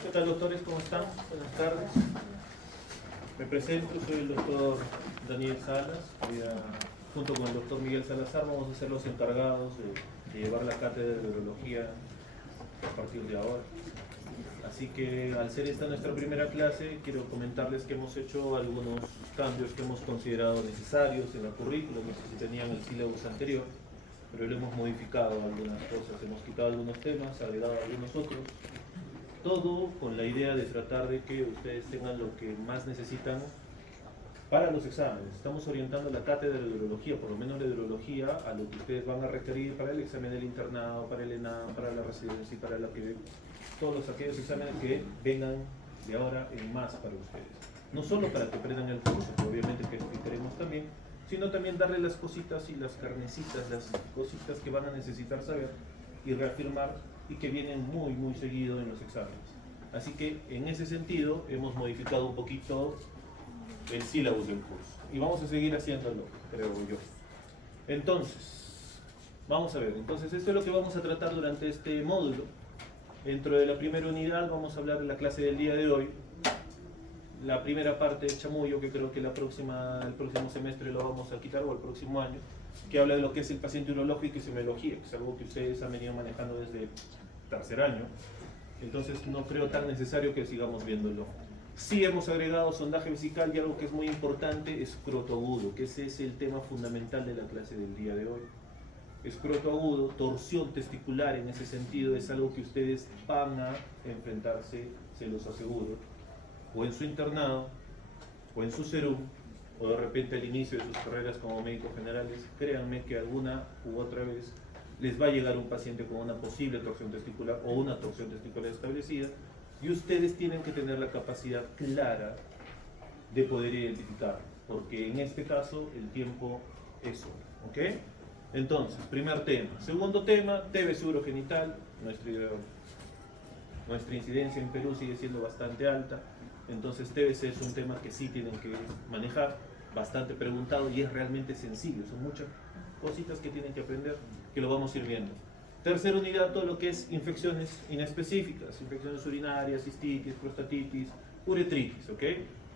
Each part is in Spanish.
¿Qué tal, doctores? ¿Cómo están? Buenas tardes. Me presento, soy el doctor Daniel Salas. Junto con el doctor Miguel Salazar, vamos a ser los encargados de llevar la cátedra de urología a partir de ahora. Así que, al ser esta nuestra primera clase, quiero comentarles que hemos hecho algunos cambios que hemos considerado necesarios en la currícula. No sé si tenían el sílabus anterior, pero lo hemos modificado algunas cosas. Hemos quitado algunos temas, agregado algunos otros. Todo con la idea de tratar de que ustedes tengan lo que más necesitan para los exámenes. Estamos orientando la cátedra de urología, por lo menos la de urología, a lo que ustedes van a requerir para el examen del internado, para el ENAM, para la residencia y para la PIDE. Todos aquellos exámenes que vengan de ahora en más para ustedes. No solo para que aprendan el curso, que obviamente que explicaremos también, sino también darle las cositas y las carnecitas, las cositas que van a necesitar saber y reafirmar y que vienen muy seguido en los exámenes. Así que en ese sentido hemos modificado un poquito el sílabus del curso y vamos a seguir haciéndolo, creo yo. Entonces, vamos a ver, entonces esto es lo que vamos a tratar durante este módulo. Dentro de la primera unidad vamos a hablar de la clase del día de hoy. La primera parte de chamullo, que creo que el próximo semestre lo vamos a quitar, o el próximo año, que habla de lo que es el paciente urológico y semiología, que es algo que ustedes han venido manejando desde tercer año. Entonces no creo tan necesario que sigamos viéndolo. Sí hemos agregado sondaje vesical y algo que es muy importante, escroto agudo, que ese es el tema fundamental de la clase del día de hoy. Escroto agudo, torsión testicular en ese sentido, es algo que ustedes van a enfrentarse, se los aseguro, o en su internado, o en su serum, o de repente al inicio de sus carreras como médicos generales. Créanme que alguna u otra vez les va a llegar un paciente con una posible torsión testicular o una torsión testicular establecida, y ustedes tienen que tener la capacidad clara de poder identificar, porque en este caso el tiempo es oro, ¿ok? Entonces, primer tema. Segundo tema, TBC urogenital. Nuestra incidencia en Perú sigue siendo bastante alta, entonces TBC es un tema que sí tienen que manejar, bastante preguntado y es realmente sencillo, son muchas cositas que tienen que aprender, que lo vamos a ir viendo. Tercera unidad, todo lo que es infecciones inespecíficas, infecciones urinarias, cistitis, prostatitis, uretritis, ¿ok?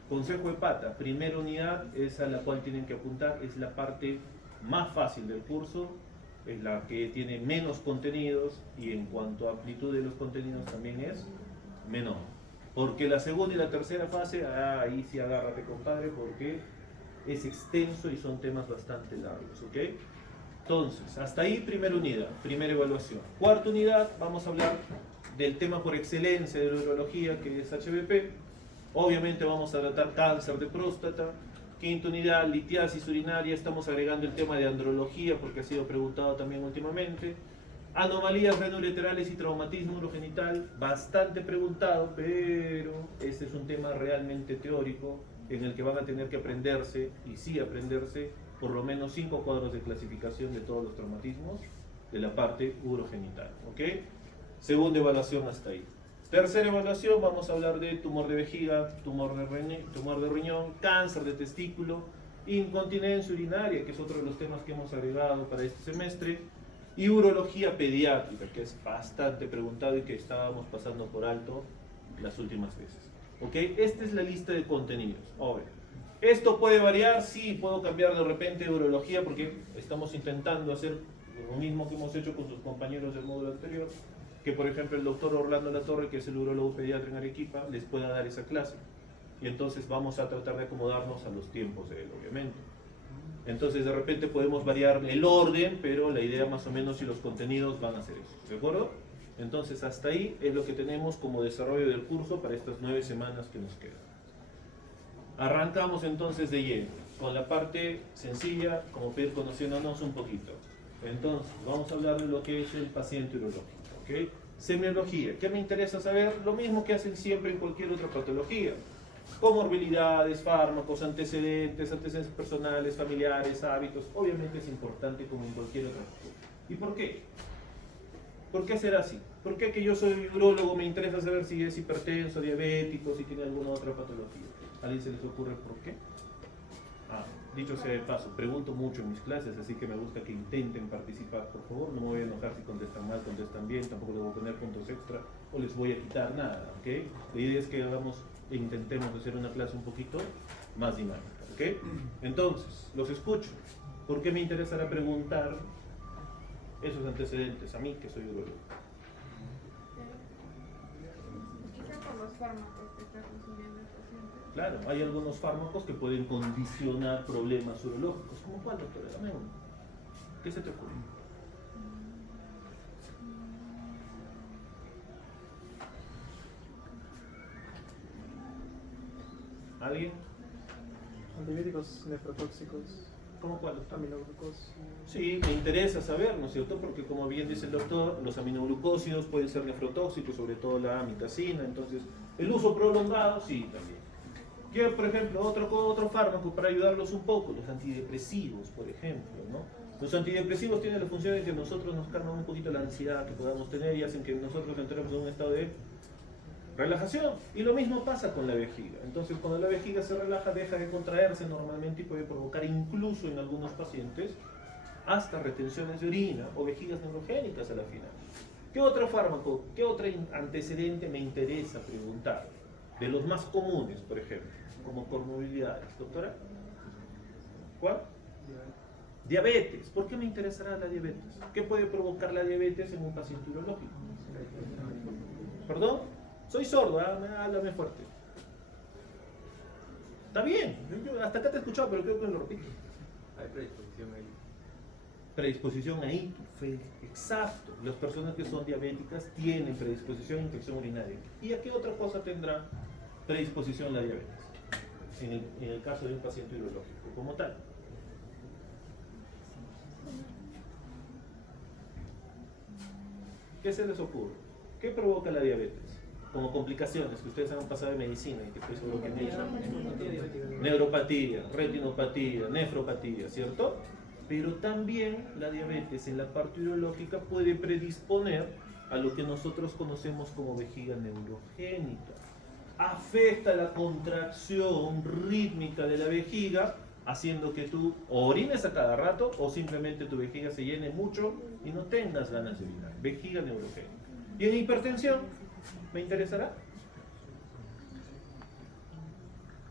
Consejo de pata, primera unidad es a la cual tienen que apuntar, es la parte más fácil del curso, es la que tiene menos contenidos y en cuanto a amplitud de los contenidos también es menor. Porque la segunda y la tercera fase, ahí sí agárrate compadre, porque es extenso y son temas bastante largos, ¿ok? Entonces, hasta ahí primera unidad, primera evaluación. Cuarta unidad, vamos a hablar del tema por excelencia de la urología, que es HBP. Obviamente vamos a tratar cáncer de próstata. Quinta unidad, litiasis urinaria, estamos agregando el tema de andrología porque ha sido preguntado también últimamente. Anomalías renoureterales y traumatismo urogenital, bastante preguntado, pero este es un tema realmente teórico en el que van a tener que aprenderse, y sí aprenderse, por lo menos 5 cuadros de clasificación de todos los traumatismos de la parte urogenital, ¿ok? Segunda evaluación hasta ahí. Tercera evaluación, vamos a hablar de tumor de vejiga, tumor de riñón, cáncer de testículo, incontinencia urinaria, que es otro de los temas que hemos agregado para este semestre, y urología pediátrica, que es bastante preguntado y que estábamos pasando por alto las últimas veces. ¿Ok? Esta es la lista de contenidos. Ahora, ¿esto puede variar? Sí, puedo cambiar de repente de urología porque estamos intentando hacer lo mismo que hemos hecho con sus compañeros del módulo anterior, que por ejemplo el doctor Orlando Latorre, que es el urólogo pediatra en Arequipa, les pueda dar esa clase. Y entonces vamos a tratar de acomodarnos a los tiempos de él, obviamente. Entonces de repente podemos variar el orden, pero la idea más o menos y los contenidos van a ser eso, ¿de acuerdo? Entonces hasta ahí es lo que tenemos como desarrollo del curso para estas 9 semanas que nos quedan. Arrancamos entonces de lleno, con la parte sencilla, como para ir conociéndonos un poquito. Entonces, vamos a hablar de lo que es el paciente urológico, ¿ok? Semiología, ¿qué me interesa saber? Lo mismo que hacen siempre en cualquier otra patología. Comorbilidades, fármacos, antecedentes personales, familiares, hábitos. Obviamente es importante como en cualquier otra. ¿Y por qué? ¿Por qué será así? ¿Por qué que yo soy urólogo me interesa saber si es hipertenso, diabético, si tiene alguna otra patología? ¿A alguien se les ocurre por qué? Dicho sea de paso, pregunto mucho en mis clases, así que me gusta que intenten participar, por favor. No me voy a enojar si contestan mal, contestan bien, tampoco les voy a poner puntos extra. o les voy a quitar nada, ¿ok? La idea es que intentemos hacer una clase un poquito más dinámica, ¿ok? Entonces, los escucho. ¿Por qué me interesará preguntar esos antecedentes a mí, que soy urologo? Quizá por los fármacos que está consumiendo el paciente. Claro, hay algunos fármacos que pueden condicionar problemas urológicos. ¿Cómo cuál, doctora? Dame uno. ¿Qué se te ocurre? ¿Alguien? Antibióticos nefrotóxicos, ¿Cómo cuál, doctor? aminoglucosis. Sí, me interesa saber, ¿no es cierto? Porque como bien dice el doctor, los aminoglucósidos pueden ser nefrotóxicos, sobre todo la amitacina, entonces el uso prolongado, sí, también. ¿Qué, por ejemplo, otro fármaco para ayudarlos un poco? Los antidepresivos, por ejemplo, ¿no? Los antidepresivos tienen la función de que nosotros nos calman un poquito la ansiedad que podamos tener y hacen que nosotros entremos en un estado de relajación. Y lo mismo pasa con la vejiga. Entonces, cuando la vejiga se relaja, deja de contraerse normalmente y puede provocar incluso en algunos pacientes hasta retenciones de orina o vejigas neurogénicas a la final. ¿Qué otro fármaco, qué otro antecedente me interesa preguntar? De los más comunes, por ejemplo, como comorbilidades. Doctora, ¿cuál? Diabetes. ¿Por qué me interesará la diabetes? ¿Qué puede provocar la diabetes en un paciente urológico? ¿Perdón? Soy sordo, háblame fuerte. Está bien, yo hasta acá te he escuchado, pero creo que lo repito. Hay predisposición ahí. Predisposición a ictus, exacto. Las personas que son diabéticas tienen predisposición a infección urinaria. ¿Y a qué otra cosa tendrá predisposición la diabetes? En el caso de un paciente urológico, como tal. ¿Qué se les ocurre? ¿Qué provoca la diabetes? Como complicaciones que ustedes han pasado de medicina y que estoy seguro que han hecho. Neuropatía, retinopatía, nefropatía, ¿cierto? Pero también la diabetes en la parte urológica puede predisponer a lo que nosotros conocemos como vejiga neurogénica. Afecta la contracción rítmica de la vejiga, haciendo que tú o orines a cada rato o simplemente tu vejiga se llene mucho y no tengas ganas de orinar. Vejiga neurogénica. ¿Y en hipertensión? ¿Me interesará?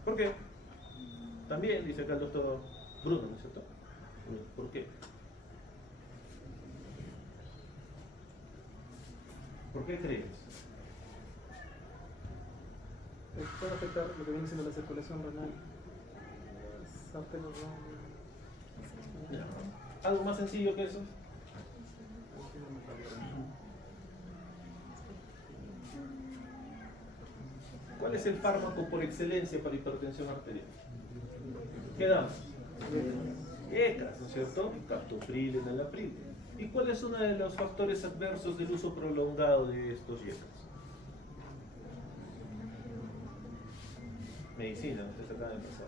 ¿Por qué? También dice acá el doctor Bruno, ¿no es cierto? ¿Por qué? ¿Por qué crees? Puede afectar lo que viene siendo la circulación renal. No. ¿Algo más sencillo que eso? ¿Cuál es el fármaco por excelencia para hipertensión arterial? ¿Qué damos? ECAS, ¿no es cierto? Captopril, enalapril. ¿Y cuál es uno de los factores adversos del uso prolongado de estos ECAS? Medicina, ustedes acaban de pasar.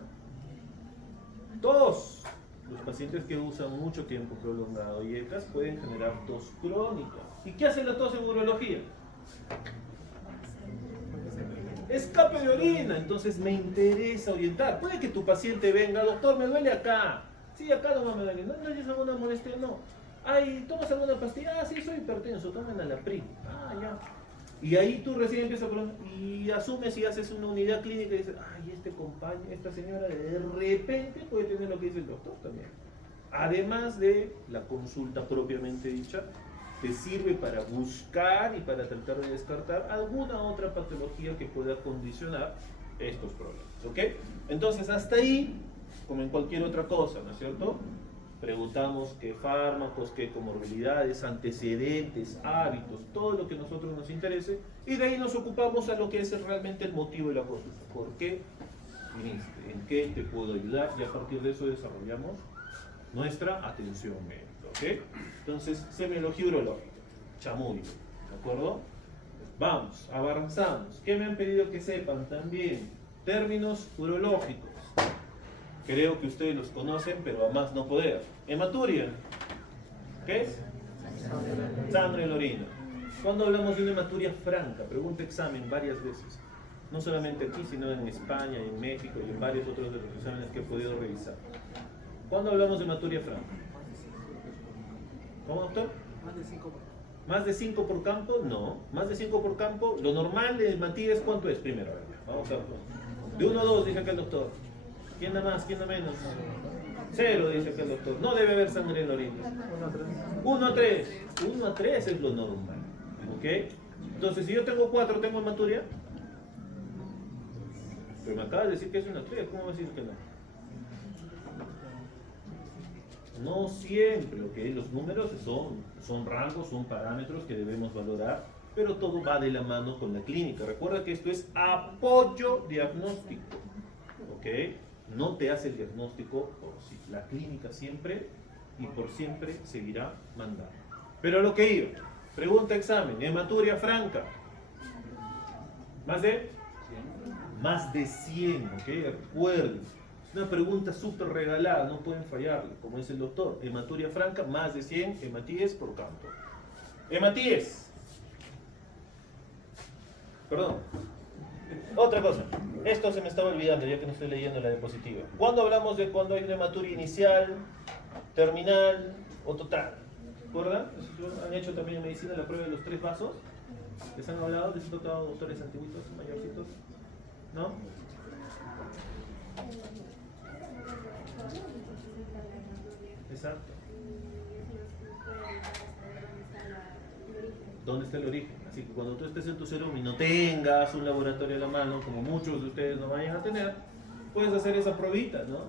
Tos. Los pacientes que usan mucho tiempo prolongado ECAS pueden generar tos crónica. ¿Y qué hace la tos en urología? Escape de orina, entonces me interesa orientar. Puede que tu paciente venga, doctor, me duele acá. Sí, acá no me duele. ¿No tienes alguna molestia? No. Ay, ¿tomas alguna pastilla? Ah, sí, soy hipertenso, toma enalapril. Ah, ya. Y ahí tú recién empiezas y asumes y haces una unidad clínica y dices, ay, este compañero, esta señora de repente puede tener lo que dice el doctor también. Además de la consulta propiamente dicha, te sirve para buscar y para tratar de descartar alguna otra patología que pueda condicionar estos problemas, ¿ok? Entonces, hasta ahí, como en cualquier otra cosa, ¿no es cierto? Preguntamos qué fármacos, qué comorbilidades, antecedentes, hábitos, todo lo que a nosotros nos interese, y de ahí nos ocupamos a lo que es realmente el motivo de la consulta. ¿Por qué viniste? ¿En qué te puedo ayudar? Y a partir de eso desarrollamos nuestra atención médica, ¿ok? Entonces, semiología urológica, chamuyo, ¿de acuerdo? Vamos, avanzamos. ¿Qué me han pedido que sepan también? Términos urológicos. Creo que ustedes los conocen, pero a más no poder. Hematuria. ¿Qué es? Sangre en la orina. Cuando hablamos de una hematuria franca, pregunta examen varias veces. No solamente aquí, sino en España, en México y en varios otros de los exámenes que he podido revisar. ¿Cuándo hablamos de hematuria franca? ¿Cómo, doctor? Más de 5. ¿Más de 5 por campo? No. ¿Más de 5 por campo? Lo normal de Matías, ¿cuánto es primero? A ver, vamos a ver. De 1 a 2, dice acá el doctor. ¿Quién da más? ¿Quién da menos? 0, dice acá el doctor. No debe haber sangre en la orina. 1 a 3. 1 a 3 es lo normal. ¿Ok? Entonces, si yo tengo 4, ¿tengo hematuria? Pero me acabas de decir que es 1 a 3. ¿Cómo vas a decir que no? No siempre, ¿ok? Los números son rangos, son parámetros que debemos valorar, pero todo va de la mano con la clínica. Recuerda que esto es apoyo diagnóstico, ¿ok? No te hace el diagnóstico por sí. La clínica siempre y por siempre seguirá mandando. Pero lo que iba, pregunta examen, hematuria franca. ¿Más de? Más de 100, ¿ok? Recuerden. Es una pregunta súper regalada, no pueden fallarle, como dice el doctor. Hematuria franca, más de 100 hematíes por campo. Hematíes. Perdón. Otra cosa. Esto se me estaba olvidando ya que no estoy leyendo la diapositiva. ¿Cuándo hablamos de cuando hay una hematuria inicial, terminal o total? ¿Recuerdan? ¿Han hecho también en medicina la prueba de los 3 vasos? ¿Les han hablado? ¿Les han tocado doctores antiguitos, mayorcitos? ¿No? Exacto. ¿Dónde está el origen? Así que cuando tú estés en tu serum y no tengas un laboratorio a la mano, como muchos de ustedes no vayan a tener, puedes hacer esa probita, ¿no?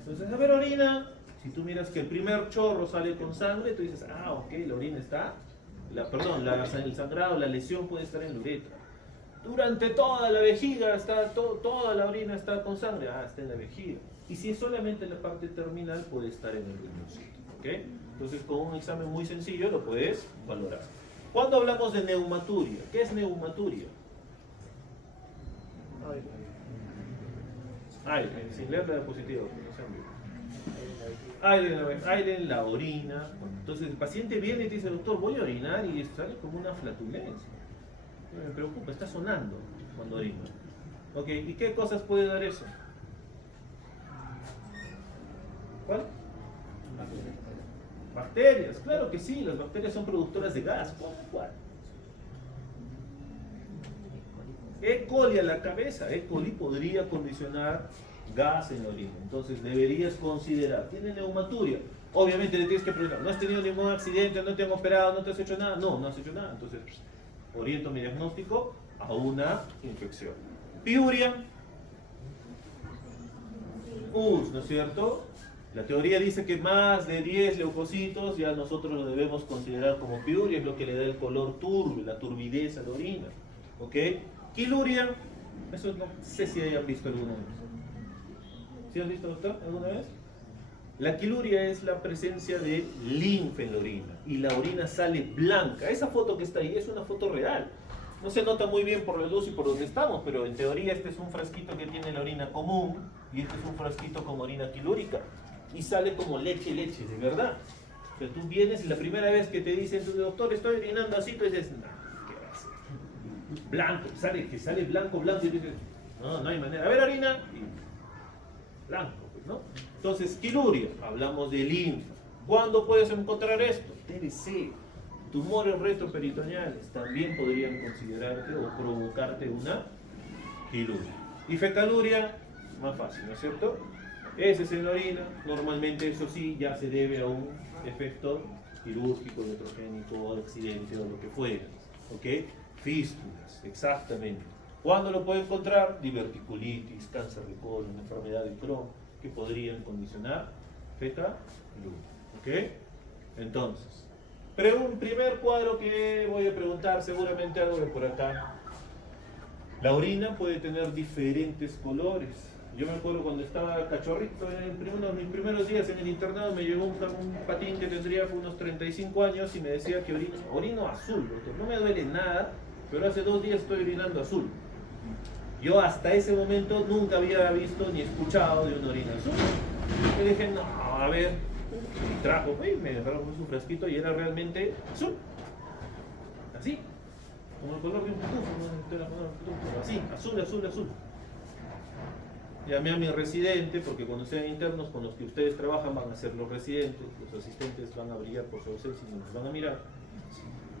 Entonces, a ver, orina. Si tú miras que el primer chorro sale con sangre, tú dices, ah, ok, la orina está, el sangrado, la lesión puede estar en la uretra. Durante toda la vejiga, toda la orina está con sangre, ah, está en la vejiga. Y si es solamente la parte terminal, puede estar en el riñoncito, ¿ok? Entonces, con un examen muy sencillo lo puedes valorar. Cuando hablamos de neumaturia, ¿qué es neumaturia? Aire, sin leer la diapositiva, no se envió. Aire en la orina. Entonces, el paciente viene y te dice, doctor, voy a orinar y sale como una flatulencia. Me preocupa, está sonando cuando orina. ¿Ok? ¿Y qué cosas puede dar eso? ¿Cuál? Bacterias, claro que sí, las bacterias son productoras de gas. ¿Cuál? E. coli a la cabeza. E. coli podría condicionar gas en la orina. Entonces deberías considerar, ¿tiene neumaturia? Obviamente le tienes que preguntar, ¿no has tenido ningún accidente, no te han operado, no te has hecho nada? No, no has hecho nada. Entonces oriento mi diagnóstico a una infección. Piuria. ¿No es cierto? La teoría dice que más de 10 leucocitos ya nosotros lo debemos considerar como piuria, es lo que le da el color turbio, la turbidez a la orina. ¿Ok? Quiluria, eso no sé si hayan visto alguna vez. ¿Sí has visto, doctor, alguna vez? La quiluria es la presencia de linfa en la orina y la orina sale blanca. Esa foto que está ahí es una foto real. No se nota muy bien por la luz y por donde estamos, pero en teoría este es un frasquito que tiene la orina común y este es un frasquito con orina quilúrica. Y sale como leche, de verdad. O sea, tú vienes y la primera vez que te dicen, doctor, estoy orinando así, tú dices, no, ¿qué va a ser? Blanco, sale blanco, y dices, no hay manera. A ver, orina. Y blanco, pues, ¿no? Entonces, quiluria, hablamos de linfa. ¿Cuándo puedes encontrar esto? TBC. Tumores retroperitoneales también podrían considerarte o provocarte una quiluria. Y fecaluria, más fácil, ¿no es cierto? Ese es en la orina, normalmente eso sí ya se debe a un efecto quirúrgico, iatrogénico, accidente o lo que fuera. ¿Ok? Fístulas, exactamente. ¿Cuándo lo puede encontrar? Diverticulitis, cáncer de colon, enfermedad de Crohn, que podrían condicionar fecaluria. ¿Ok? Entonces, un primer cuadro que voy a preguntar, seguramente algo de por acá. La orina puede tener diferentes colores. Yo me acuerdo cuando estaba cachorrito, en uno de mis primeros días en el internado, me llegó un patín que tendría unos 35 años y me decía que orino azul, doctor. No me duele nada, pero hace 2 días estoy orinando azul. Yo hasta ese momento nunca había visto ni escuchado de una orina azul. Y dije, no, a ver, y trajo, me dejaron su frasquito y era realmente azul. Así, como el color de un pitufo, así, azul. Llamé a mi residente, porque cuando sean internos con los que ustedes trabajan van a ser los residentes, los asistentes van a brillar por su ausencia y nos van a mirar.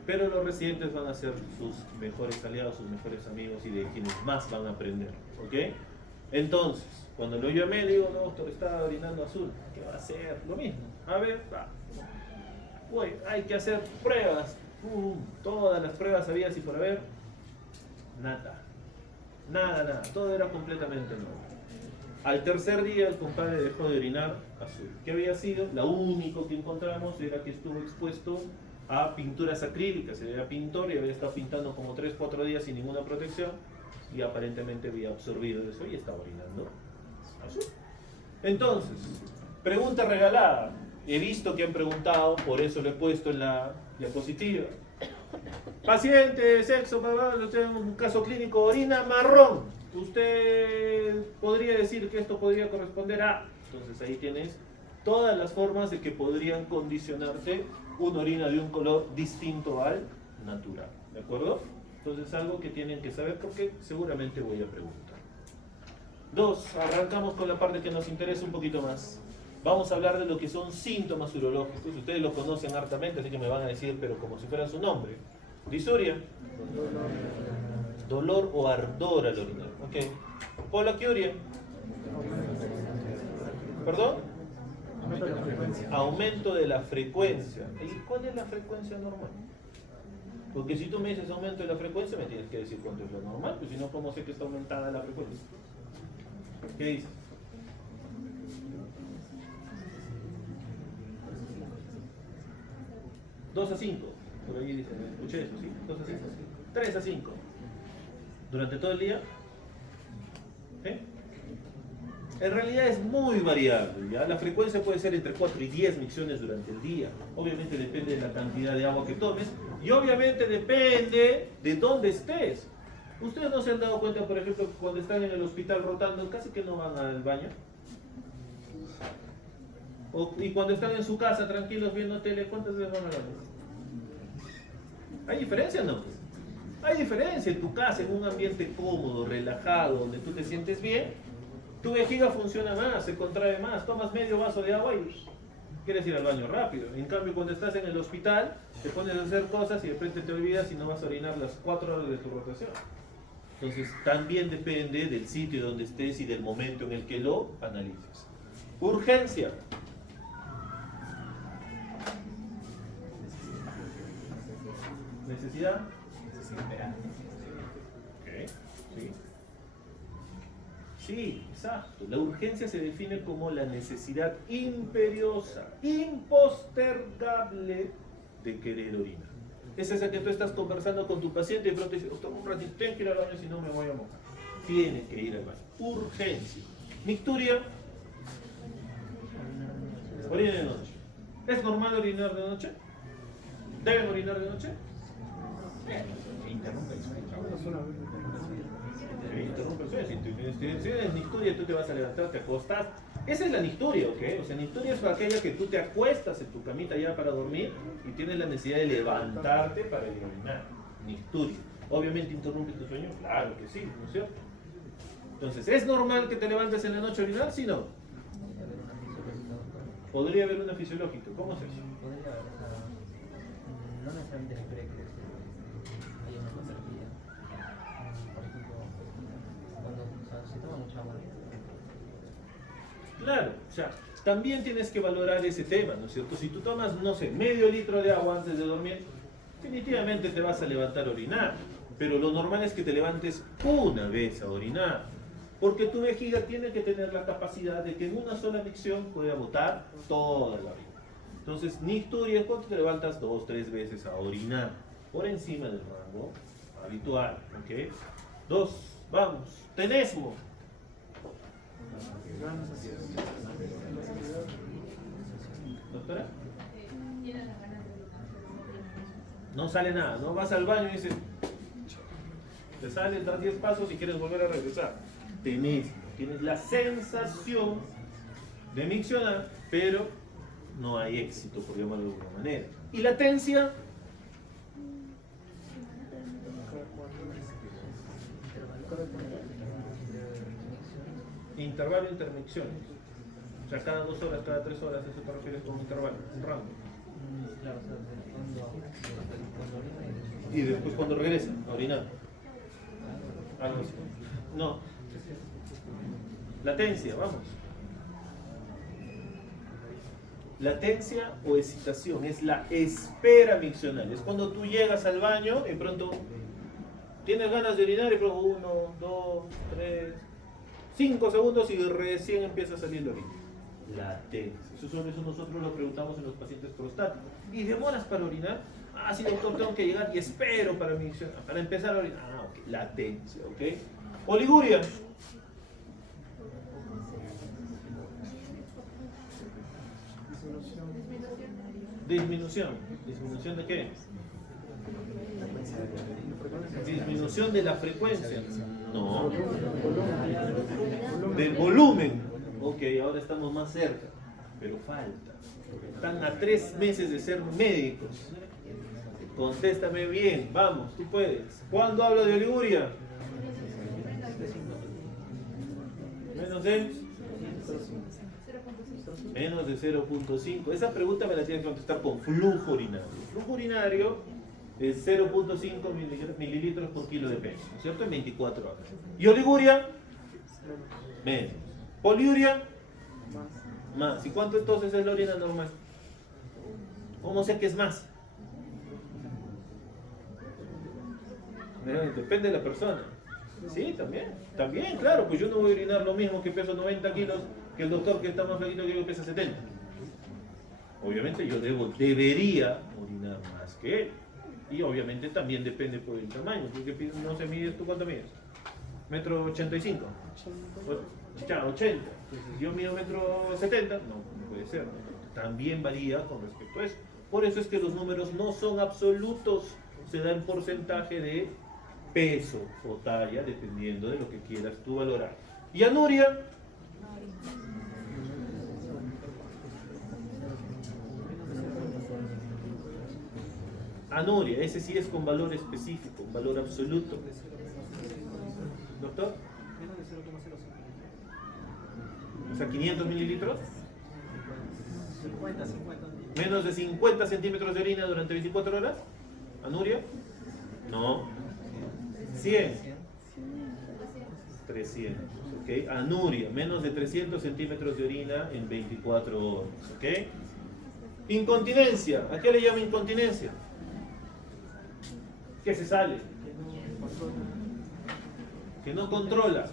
pero los residentes van a ser sus mejores aliados, sus mejores amigos y de quienes más van a aprender, ¿ok? Entonces, cuando lo llamé, le digo, no, doctor, está orinando azul. ¿Qué va a hacer? Lo mismo. A ver, va. Uy, hay que hacer pruebas. Todas las pruebas habidas y por haber. Nada. Nada. Todo era completamente nuevo. Al tercer día el compadre dejó de orinar azul. ¿Qué había sido? Lo único que encontramos era que estuvo expuesto a pinturas acrílicas. Él era pintor y había estado pintando como 3-4 días sin ninguna protección y aparentemente había absorbido eso y estaba orinando azul. Entonces, pregunta regalada. He visto que han preguntado, por eso lo he puesto en la diapositiva. Paciente, sexo, usted en un caso clínico, orina marrón. Usted podría decir que esto podría corresponder a... Entonces ahí tienes todas las formas de que podrían condicionarte una orina de un color distinto al natural. ¿De acuerdo? Entonces es algo que tienen que saber porque seguramente voy a preguntar. 2. Arrancamos con la parte que nos interesa un poquito más. Vamos a hablar de lo que son síntomas urológicos. Ustedes lo conocen hartamente, así que me van a decir, pero como si fuera su nombre. Disuria. Dolor o ardor al orinar. Ok. Polaquiuria. ¿Perdón? Aumento de la frecuencia. ¿Y cuál es la frecuencia normal? Porque si tú me dices aumento de la frecuencia, me tienes que decir cuánto es lo normal, pues si no, ¿cómo sé que está aumentada la frecuencia? ¿Qué dices? ¿2 a 5? Por ahí dice, escuché eso, ¿sí? 2 a 5. 3 a 5. ¿Durante todo el día? ¿Eh? En realidad es muy variable, ¿ya? La frecuencia puede ser entre 4 y 10 micciones durante el día. Obviamente depende de la cantidad de agua que tomes y obviamente depende de dónde estés. ¿Ustedes no se han dado cuenta, por ejemplo, que cuando están en el hospital rotando, casi que no van al baño? Y cuando están en su casa tranquilos viendo tele, ¿cuántas veces van al baño? ¿Hay diferencia o no? Hay diferencia en tu casa, en un ambiente cómodo, relajado, donde tú te sientes bien. Tu vejiga funciona más, se contrae más, tomas medio vaso de agua y quieres ir al baño rápido. En cambio, cuando estás en el hospital, te pones a hacer cosas y de repente te olvidas y no vas a orinar las 4 horas de tu rotación. Entonces, también depende del sitio donde estés y del momento en el que lo analices. Urgencia. Necesidad. Ok, sí. Sí, exacto. La urgencia se define como la necesidad imperiosa, impostergable de querer orinar. Es esa que tú estás conversando con tu paciente y de pronto dices, doctor, un ratito, tengo que ir al baño si no me voy a mojar. Tiene que ir al baño. Urgencia. Nicturia. Orina de noche. ¿Es normal orinar de noche? ¿Deben orinar de noche? Interrumpe el sueño. Si tienes nicturia, tú te vas a levantar, te acostas. Esa es la nicturia, ¿ok? O sea, nicturia es aquella que tú te acuestas en tu camita ya para dormir y tienes la necesidad de levantarte para ir a orinar. Nicturia. Obviamente interrumpe tu sueño, claro que sí, ¿no es cierto? Entonces, ¿es normal que te levantes en la noche a orinar? Sí, no. Podría haber una fisiológica. ¿Cómo es eso? Podría haber, o sea, no necesariamente necesitaría que haya una patología. Por ejemplo, cuando se toma mucha agua. Claro, o sea, también tienes que valorar ese tema, ¿no es cierto? Si tú tomas, no sé, medio litro de agua antes de dormir, definitivamente te vas a levantar a orinar. Pero lo normal es que te levantes una vez a orinar. Porque tu vejiga tiene que tener la capacidad de que en una sola micción pueda botar toda la orina. Entonces, nicturia es cuando te levantas 2 o 3 veces a orinar, por encima del rango habitual, ¿ok? 2, vamos, tenesmo. ¿Doctora? No sale nada, no vas al baño y dices, te sales, das 10 pasos y quieres volver a regresar. Tienes la sensación de miccionar, pero no hay éxito, por llamarlo de alguna manera. ¿Y latencia? Intervalo intermicciones. O sea, cada 2 horas, cada 3 horas, eso te refieres con intervalo, un rango. Claro, o sea, cuando orina Y después cuando regresa a orinar. Algo así. No. Latencia, vamos. Latencia o excitación es la espera miccional. Es cuando tú llegas al baño y pronto tienes ganas de orinar y pronto 1, 2, 3, 5 segundos y recién empieza a salir la orina. Latencia. Eso nosotros lo preguntamos en los pacientes prostáticos. ¿Y demoras para orinar? Ah, sí, doctor, tengo que llegar y espero para para empezar a orinar. Ah, ok. Latencia, ¿ok? Oliguria. Disminución. ¿Disminución de qué? Disminución de la frecuencia. No. Del volumen. Ok, ahora estamos más cerca. Pero falta. Están a 3 meses de ser médicos. Contéstame bien. Vamos, tú puedes. ¿Cuándo hablo de oliguria? Menos de 0.5. Esa pregunta me la tienes que contestar con flujo urinario. Flujo urinario es 0.5 mililitros por kilo de peso, ¿no es cierto? En 24 horas. ¿Y oliguria? Menos. ¿Poliuria? Más. ¿Y cuánto entonces es la orina normal? ¿Cómo sé que es más? Depende de la persona. Sí, también, claro, pues yo no voy a orinar lo mismo que peso 90 kilos que el doctor que está más flaquito que yo pesa 70. Obviamente yo debería orinar más que él. Y obviamente también depende por el tamaño, porque no se mide, ¿tú cuánto mides? ¿Metro 85? Ya, 80. Entonces yo mido metro 70, no puede ser. También varía con respecto a eso. Por eso es que los números no son absolutos, se da en porcentaje de peso o talla, dependiendo de lo que quieras tú valorar. ¿Y anuria? Anuria, ese sí es con valor específico, un valor absoluto. ¿Doctor? O sea, 500 mililitros. 50. Menos de 50 centímetros de orina durante 24 horas. ¿Anuria? No. 100. 300. ¿Ok? Anuria, menos de 300 centímetros de orina en 24 horas. ¿Ok? Incontinencia. ¿A qué le llama incontinencia? Que se sale. Que no controla.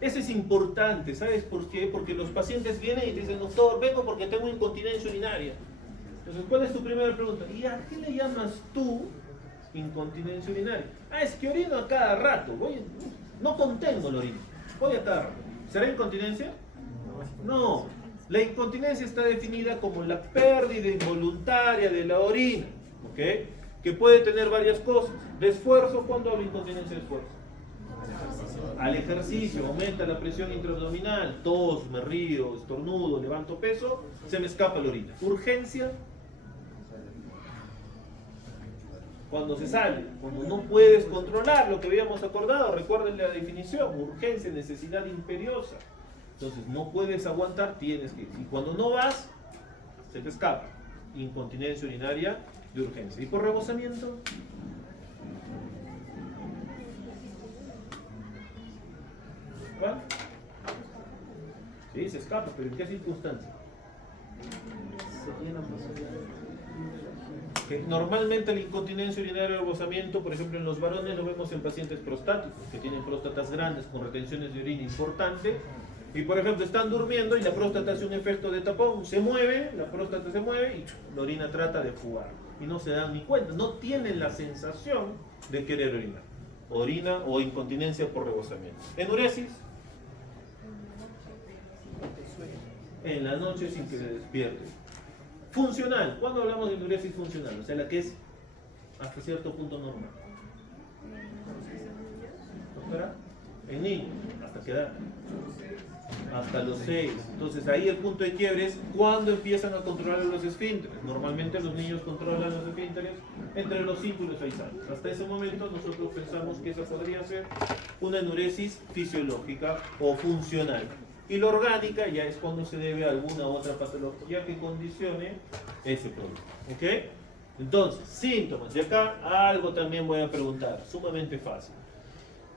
Eso es importante, ¿sabes por qué? Porque los pacientes vienen y te dicen, doctor, vengo porque tengo incontinencia urinaria. Entonces, ¿cuál es tu primera pregunta? ¿Y a qué le llamas tú incontinencia urinaria? Ah, es que orino a cada rato. No contengo la orina. Voy a cada rato. ¿Será incontinencia? No. La incontinencia está definida como la pérdida involuntaria de la orina. ¿Ok? Que puede tener varias cosas. De esfuerzo, ¿cuándo hablo de incontinencia de esfuerzo? Al ejercicio, aumenta la presión intraabdominal, tos, me río, estornudo, levanto peso, se me escapa la orina. Urgencia, cuando se sale, cuando no puedes controlar lo que habíamos acordado, recuerden la definición, urgencia, necesidad imperiosa. Entonces no puedes aguantar, tienes que ir. Y cuando no vas, se te escapa. Incontinencia urinaria de urgencia. ¿Y por rebosamiento? ¿Cuál? Sí, se escapa, pero ¿en qué circunstancia? Que normalmente la incontinencia urinaria o rebosamiento, por ejemplo en los varones, lo vemos en pacientes prostáticos, que tienen próstatas grandes con retenciones de orina importantes, y por ejemplo están durmiendo y la próstata hace un efecto de tapón, se mueve, la próstata se mueve y la orina trata de fugar, y no se dan ni cuenta, no tienen la sensación de querer orinar. Orina o incontinencia por rebosamiento. Enuresis. En la noche sin que se despierte. Funcional. ¿Cuándo hablamos de enuresis funcional? O sea, la que es hasta cierto punto normal. ¿Doctora? En niños, ¿hasta qué edad? Hasta los 6. Entonces ahí el punto de quiebre es cuando empiezan a controlar los esfínteres. Normalmente los niños controlan los esfínteres entre los 5 y los 6 años. Hasta ese momento nosotros pensamos que esa podría ser una enuresis fisiológica o funcional. Y la orgánica ya es cuando se debe a alguna otra patología que condicione ese problema. ¿Ok? Entonces, síntomas. Y acá algo también voy a preguntar, sumamente fácil.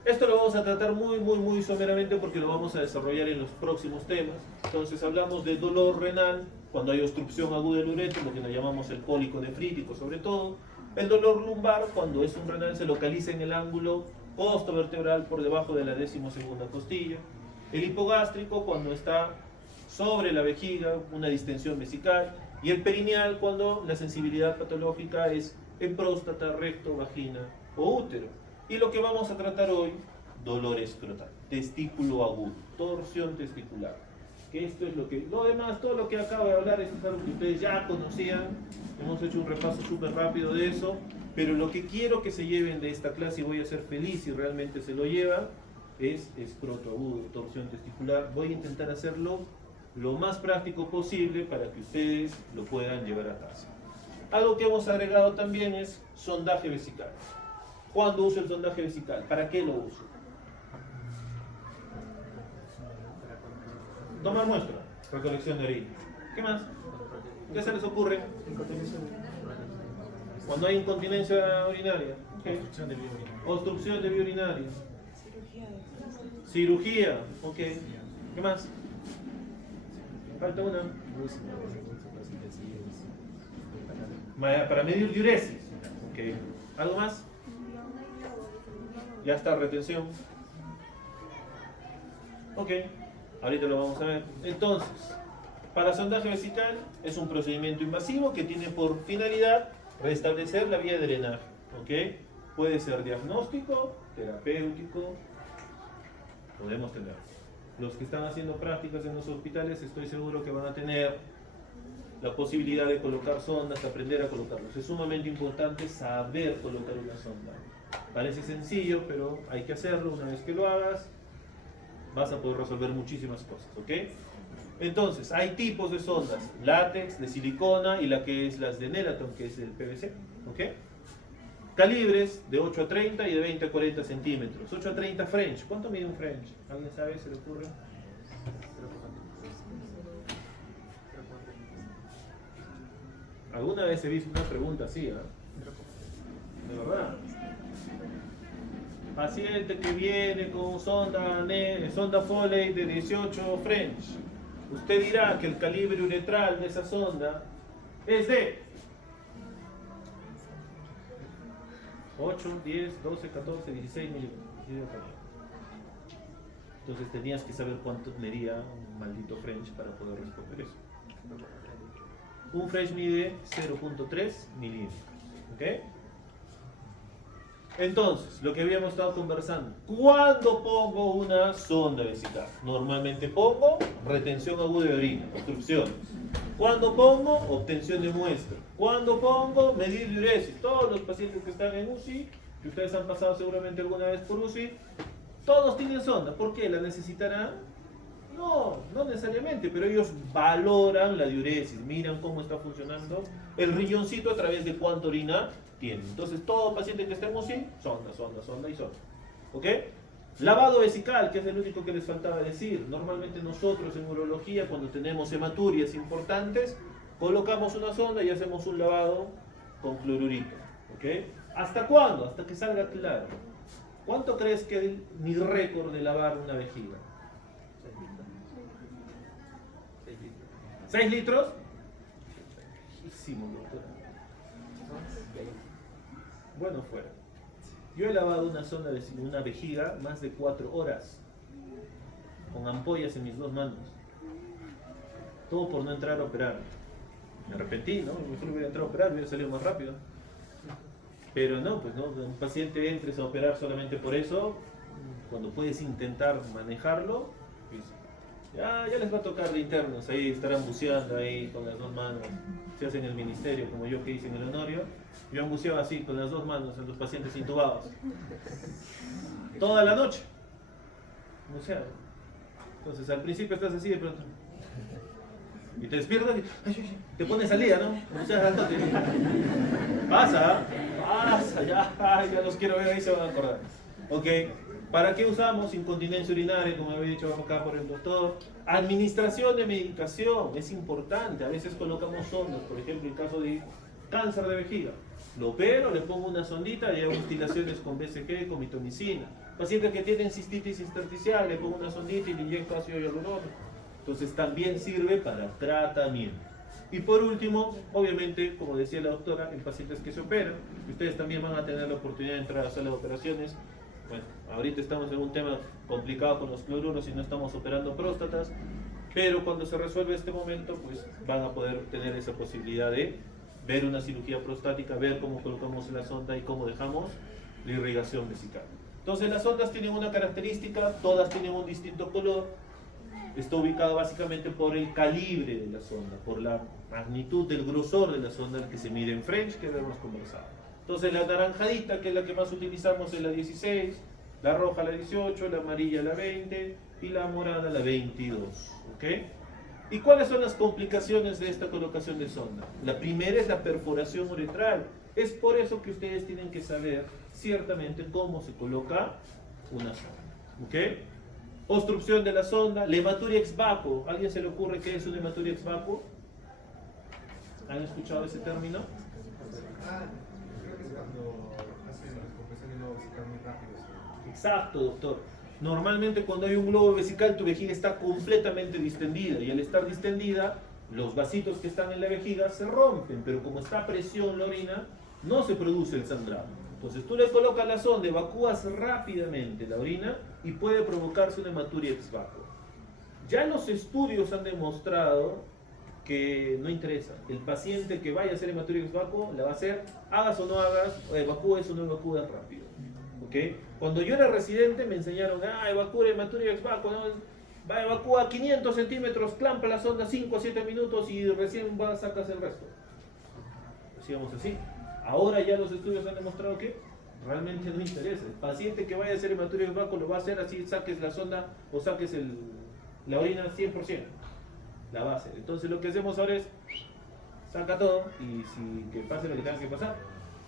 Esto lo vamos a tratar muy someramente porque lo vamos a desarrollar en los próximos temas. Entonces hablamos de dolor renal cuando hay obstrucción aguda del ureter, lo que nos llamamos el cólico nefrítico sobre todo. El dolor lumbar cuando es un renal se localiza en el ángulo costovertebral por debajo de la 12ª costilla. El hipogástrico cuando está sobre la vejiga, una distensión vesical. Y el perineal cuando la sensibilidad patológica es en próstata, recto, vagina o útero. Y lo que vamos a tratar hoy, dolor escrotal, testículo agudo, torsión testicular. Que esto es lo que, lo demás, todo lo que acabo de hablar, esto es algo que ustedes ya conocían. Hemos hecho un repaso súper rápido de eso. Pero lo que quiero que se lleven de esta clase, y voy a ser feliz si realmente se lo llevan, es escroto agudo, torsión testicular. Voy a intentar hacerlo lo más práctico posible para que ustedes lo puedan llevar a casa. Algo que hemos agregado también es sondaje vesical. ¿Cuándo uso el sondaje vesical? ¿Para qué lo uso? Tomar muestra, recolección de orina. ¿Qué más? ¿Qué se les ocurre? Cuando hay incontinencia urinaria. ¿Okay? Obstrucción de vía urinaria. Cirugía. Ok. ¿Qué más? Falta una. Para medir diuresis. Okay. ¿Algo más? Ya está, retención. Ok. Ahorita lo vamos a ver. Entonces, para sondaje vesical es un procedimiento invasivo que tiene por finalidad restablecer la vía de drenaje. ¿Ok? Puede ser diagnóstico, terapéutico. Podemos tener. Los que están haciendo prácticas en los hospitales estoy seguro que van a tener la posibilidad de colocar sondas, aprender a colocarlos. Es sumamente importante saber colocar una sonda. Parece sencillo, pero hay que hacerlo. Una vez que lo hagas, vas a poder resolver muchísimas cosas. ¿Ok? Entonces, hay tipos de sondas. Látex, de silicona y la que es las de Nelaton, que es el PVC. ¿Ok? Calibres de 8 a 30 y de 20 a 40 centímetros. 8 a 30 French. ¿Cuánto mide un French? ¿Alguien sabe? ¿Se le ocurre? Alguna vez he visto una pregunta así, ¿eh? De verdad. Paciente que viene con sonda Foley de 18 French. Usted dirá que el calibre uretral de esa sonda es de 8, 10, 12, 14, 16 milímetros. Entonces tenías que saber cuánto medía un maldito French para poder responder eso. Un French mide 0.3 milímetros. ¿Ok? Entonces, lo que habíamos estado conversando. ¿Cuándo pongo una sonda vesical? Normalmente pongo retención aguda de orina, obstrucciones. ¿Cuándo pongo? Obtención de muestra. ¿Cuándo pongo? Medir diuresis. Todos los pacientes que están en UCI, que ustedes han pasado seguramente alguna vez por UCI, todos tienen sonda. ¿Por qué? ¿La necesitarán? No, no necesariamente, pero ellos valoran la diuresis, miran cómo está funcionando el riñoncito a través de cuánta orina tiene. Entonces, todo paciente que esté en UCI, sonda y sonda. ¿Ok? Lavado vesical, que es el único que les faltaba decir. Normalmente nosotros en urología, cuando tenemos hematurias importantes, colocamos una sonda y hacemos un lavado con clorurito. ¿Ok? ¿Hasta cuándo? Hasta que salga claro. ¿Cuánto crees que es mi récord de lavar una vejiga? 6 litros. Doctora. Bueno, fuera. Yo he lavado una sonda de una vejiga más de 4 horas con ampollas en mis 2 manos. Todo por no entrar a operar. Me arrepentí, ¿no? Mejor hubiera entrado a operar, hubiera salido más rápido. Pero no, pues no, un paciente entres a operar solamente por eso, cuando puedes intentar manejarlo, pues ya les va a tocar de internos, ahí estarán buceando ahí con las 2 manos. Se hacen en el ministerio, como yo que hice en el Honorio. Yo buceo así, con las 2 manos en los pacientes intubados. Toda la noche. O sea, entonces al principio estás así de pronto. Y te despiertas y te pones al día, ¿no? O sea, al toque. Pasa, ya los quiero ver, ahí se van a acordar. Ok, ¿Para qué usamos incontinencia urinaria, como había dicho acá por el doctor? Administración de medicación, es importante. A veces colocamos sondas, por ejemplo, en caso de cáncer de vejiga. Lo opero, le pongo una sondita y hago instilaciones con BCG, con mitomicina. Pacientes que tienen cistitis intersticial, le pongo una sondita y le inyecto ácido hialurónico. Entonces también sirve para tratamiento. Y por último, obviamente, como decía la doctora, en pacientes que se operan, ustedes también van a tener la oportunidad de entrar a la sala de operaciones. Bueno, ahorita estamos en un tema complicado con los cloruros y no estamos operando próstatas, pero cuando se resuelve este momento, pues van a poder tener esa posibilidad de ver una cirugía prostática, ver cómo colocamos la sonda y cómo dejamos la irrigación vesical. Entonces las sondas tienen una característica, todas tienen un distinto color. Está ubicado básicamente por el calibre de la sonda, por la magnitud del grosor de la sonda que se mide en French, que hemos conversado. Entonces la naranjadita, que es la que más utilizamos, es la 16, la roja la 18, la amarilla la 20 y la morada la 22. ¿Ok? ¿Y cuáles son las complicaciones de esta colocación de sonda? La primera es la perforación uretral. Es por eso que ustedes tienen que saber ciertamente cómo se coloca una sonda. ¿Ok? Obstrucción de la sonda, la hematuria ex vacuo. ¿A alguien se le ocurre qué es una hematuria ex vacuo? ¿Han escuchado ese término? Creo que es cuando hacen las compresiones no vesical muy rápido. Exacto, doctor. Normalmente cuando hay un globo vesical tu vejiga está completamente distendida y al estar distendida los vasitos que están en la vejiga se rompen, pero como está a presión la orina no se produce el sangrado. Entonces tú le colocas la sonda, evacúas rápidamente la orina y puede provocarse una hematuria ex vacuo. Ya los estudios han demostrado que no interesa. El paciente que vaya a hacer hematuria ex vacuo la va a hacer, hagas o no hagas, evacúes o no evacúes rápido. ¿Okay? Cuando yo era residente me enseñaron, evacúa hematuria ex vacuo, ¿no? Va, evacúa 500 centímetros, clampa la sonda 5 o 7 minutos y recién sacas el resto. Hacíamos así. Ahora ya los estudios han demostrado que realmente no interesa. El paciente que vaya a hacer hematuria ex vacuo lo va a hacer así, saques la sonda o saques la orina 100%. La va a hacer. Entonces lo que hacemos ahora es saca todo y que pase lo que tenga que pasar.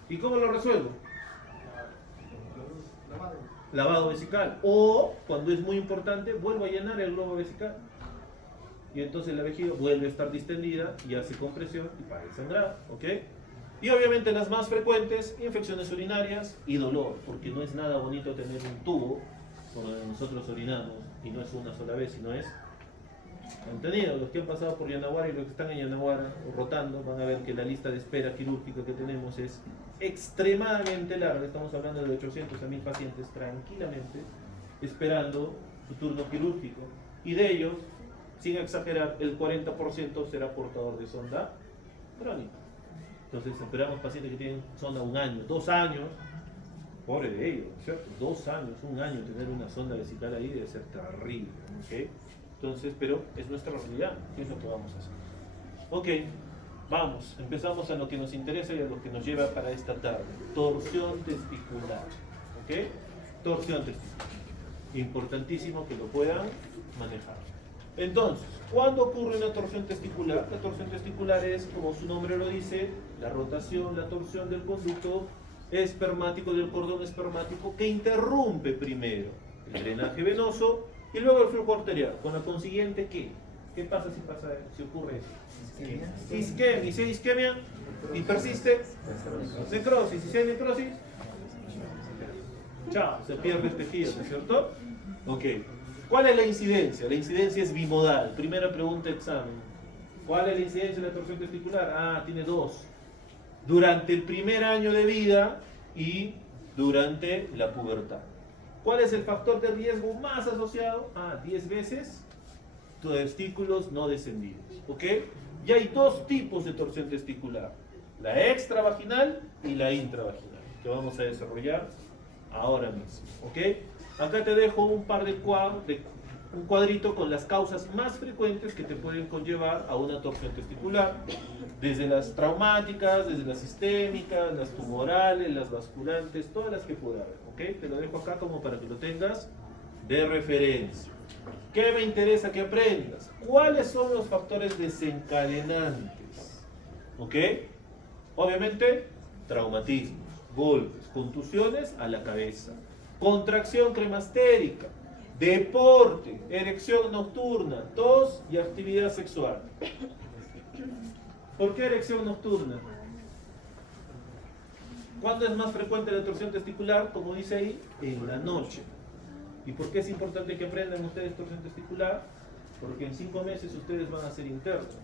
¿Y cómo lo resuelvo? Lavado vesical. O, cuando es muy importante, vuelvo a llenar el globo vesical. Y entonces la vejiga vuelve a estar distendida y hace compresión y para el sangrado. ¿Ok? Y obviamente las más frecuentes, infecciones urinarias y dolor, porque no es nada bonito tener un tubo por donde nosotros orinamos, y no es una sola vez, sino es... Han tenido, los que han pasado por Yanaguara y los que están en Yanaguara rotando, van a ver que la lista de espera quirúrgica que tenemos es extremadamente larga. Estamos hablando de 800 a 1000 pacientes tranquilamente esperando su turno quirúrgico. Y de ellos, sin exagerar, el 40% será portador de sonda crónica. Entonces esperamos pacientes que tienen sonda 1 año, 2 años. Pobre de ellos, ¿cierto? 2 años, 1 año tener una sonda vesical ahí debe ser terrible. ¿Okay? Entonces, pero es nuestra realidad, ¿qué es lo que vamos a hacer? Ok, vamos, empezamos a lo que nos interesa y a lo que nos lleva para esta tarde. Torsión testicular, ¿ok? Torsión testicular. Importantísimo que lo puedan manejar. Entonces, ¿cuándo ocurre una torsión testicular? La torsión testicular es, como su nombre lo dice, la rotación, la torsión del conducto espermático, del cordón espermático, que interrumpe primero el drenaje venoso y luego el flujo arterial, con la consiguiente ¿qué? ¿Qué pasa si ocurre eso? Isquemia. ¿Y si hay isquemia y persiste? Necrosis. ¿Y si hay necrosis? Chao, se pierde el tejido, ¿no es cierto? Ok. ¿Cuál es la incidencia? La incidencia es bimodal. Primera pregunta de examen. ¿Cuál es la incidencia de la torsión testicular? Tiene 2. Durante el primer año de vida y durante la pubertad. ¿Cuál es el factor de riesgo más asociado? 10 veces testículos no descendidos. ¿Ok? Y hay 2 tipos de torsión testicular. La extravaginal y la intravaginal, que vamos a desarrollar ahora mismo. ¿Ok? Acá te dejo un cuadrito con las causas más frecuentes que te pueden conllevar a una torsión testicular. Desde las traumáticas, desde las sistémicas, las tumorales, las vasculantes, todas las que pueda haber. ¿Ok? Te lo dejo acá como para que lo tengas de referencia. ¿Qué me interesa que aprendas? ¿Cuáles son los factores desencadenantes? ¿Ok? Obviamente, traumatismos, golpes, contusiones a la cabeza. contracción cremastérica, deporte, erección nocturna, tos y actividad sexual. ¿Por qué erección nocturna? ¿Cuándo es más frecuente la torsión testicular? Como dice ahí, en la noche. ¿Y por qué es importante que aprendan ustedes torsión testicular? Porque en 5 meses ustedes van a ser internos.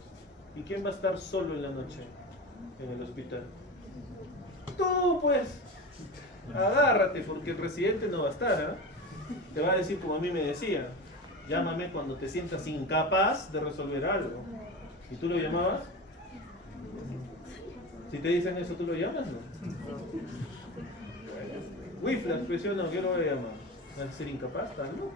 ¿Y quién va a estar solo en la noche en el hospital? Tú, pues. Agárrate, porque el residente no va a estar, ¿eh? Te va a decir como a mí me decía: llámame cuando te sientas incapaz de resolver algo. ¿Y tú lo llamabas? Si te dicen eso, ¿tú lo llamas? No. Wifla, expresión, yo lo voy a llamar. ¿Vas a ser incapaz? ¿Estás loco?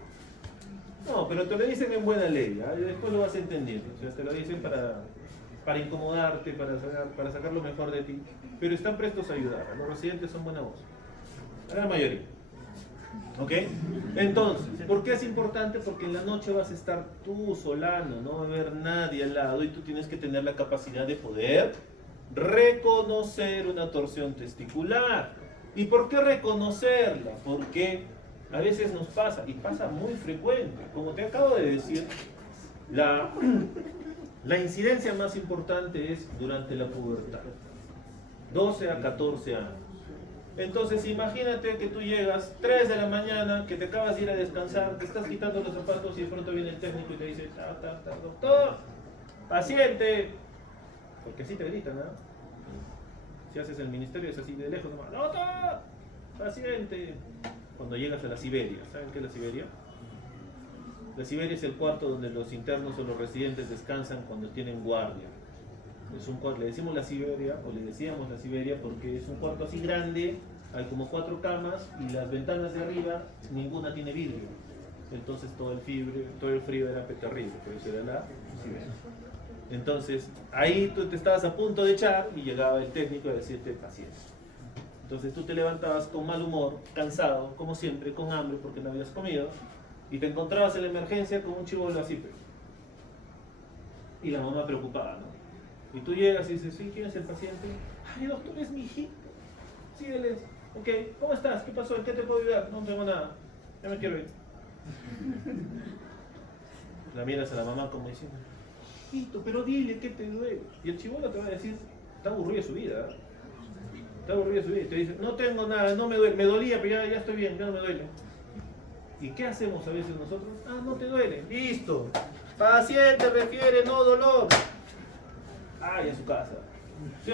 No, pero te lo dicen en buena ley, ¿eh? Después lo vas entendiendo. O sea, te lo dicen para incomodarte, para sacar lo mejor de ti. Pero están prestos a ayudar. Los residentes son buena voz. La gran mayoría. ¿Ok? Entonces, ¿por qué es importante? Porque en la noche vas a estar tú solano, no va a haber nadie al lado y tú tienes que tener la capacidad de poder reconocer una torsión testicular. ¿Y por qué reconocerla? Porque a veces nos pasa, y pasa muy frecuente, como te acabo de decir, la incidencia más importante es durante la pubertad, 12 a 14 años. Entonces imagínate que tú llegas 3 de la mañana, que te acabas de ir a descansar, te estás quitando los zapatos y de pronto viene el técnico y te dice: doctor, paciente, porque así te gritan, ¿no? Si haces el ministerio es así de lejos nomás: doctor, paciente. Cuando llegas a la Siberia, ¿saben qué es la Siberia? La Siberia es el cuarto donde los internos o los residentes descansan cuando tienen guardia. Es un cuarto, le decimos la Siberia, o le decíamos la Siberia, porque es un cuarto así grande, hay como 4 camas y las ventanas de arriba ninguna tiene vidrio. Entonces todo el frío era terrible, por eso era la Siberia. Entonces ahí tú te estabas a punto de echar y llegaba el técnico a decirte: paciente. Entonces tú te levantabas con mal humor, cansado, como siempre, con hambre porque no habías comido, y te encontrabas en la emergencia con un chibolo así, pero. Y la mamá preocupada, ¿no? Y tú llegas y dices: sí, ¿quién es el paciente? Ay, doctor, es mi hijito. Sí, él es. Ok, ¿cómo estás? ¿Qué pasó? ¿En qué te puedo ayudar? No tengo nada. Ya me quiero ir. La miras a la mamá como diciendo: hijito, pero dile, ¿qué te duele? Y el chibolo te va a decir: está aburrido de su vida. Está aburrido de su vida. Y te dice: no tengo nada, no me duele. Me dolía, pero ya estoy bien, ya no me duele. ¿Y qué hacemos a veces nosotros? Ah, no te duele. Listo. Paciente refiere no dolor. Y a su casa. ¿Sí?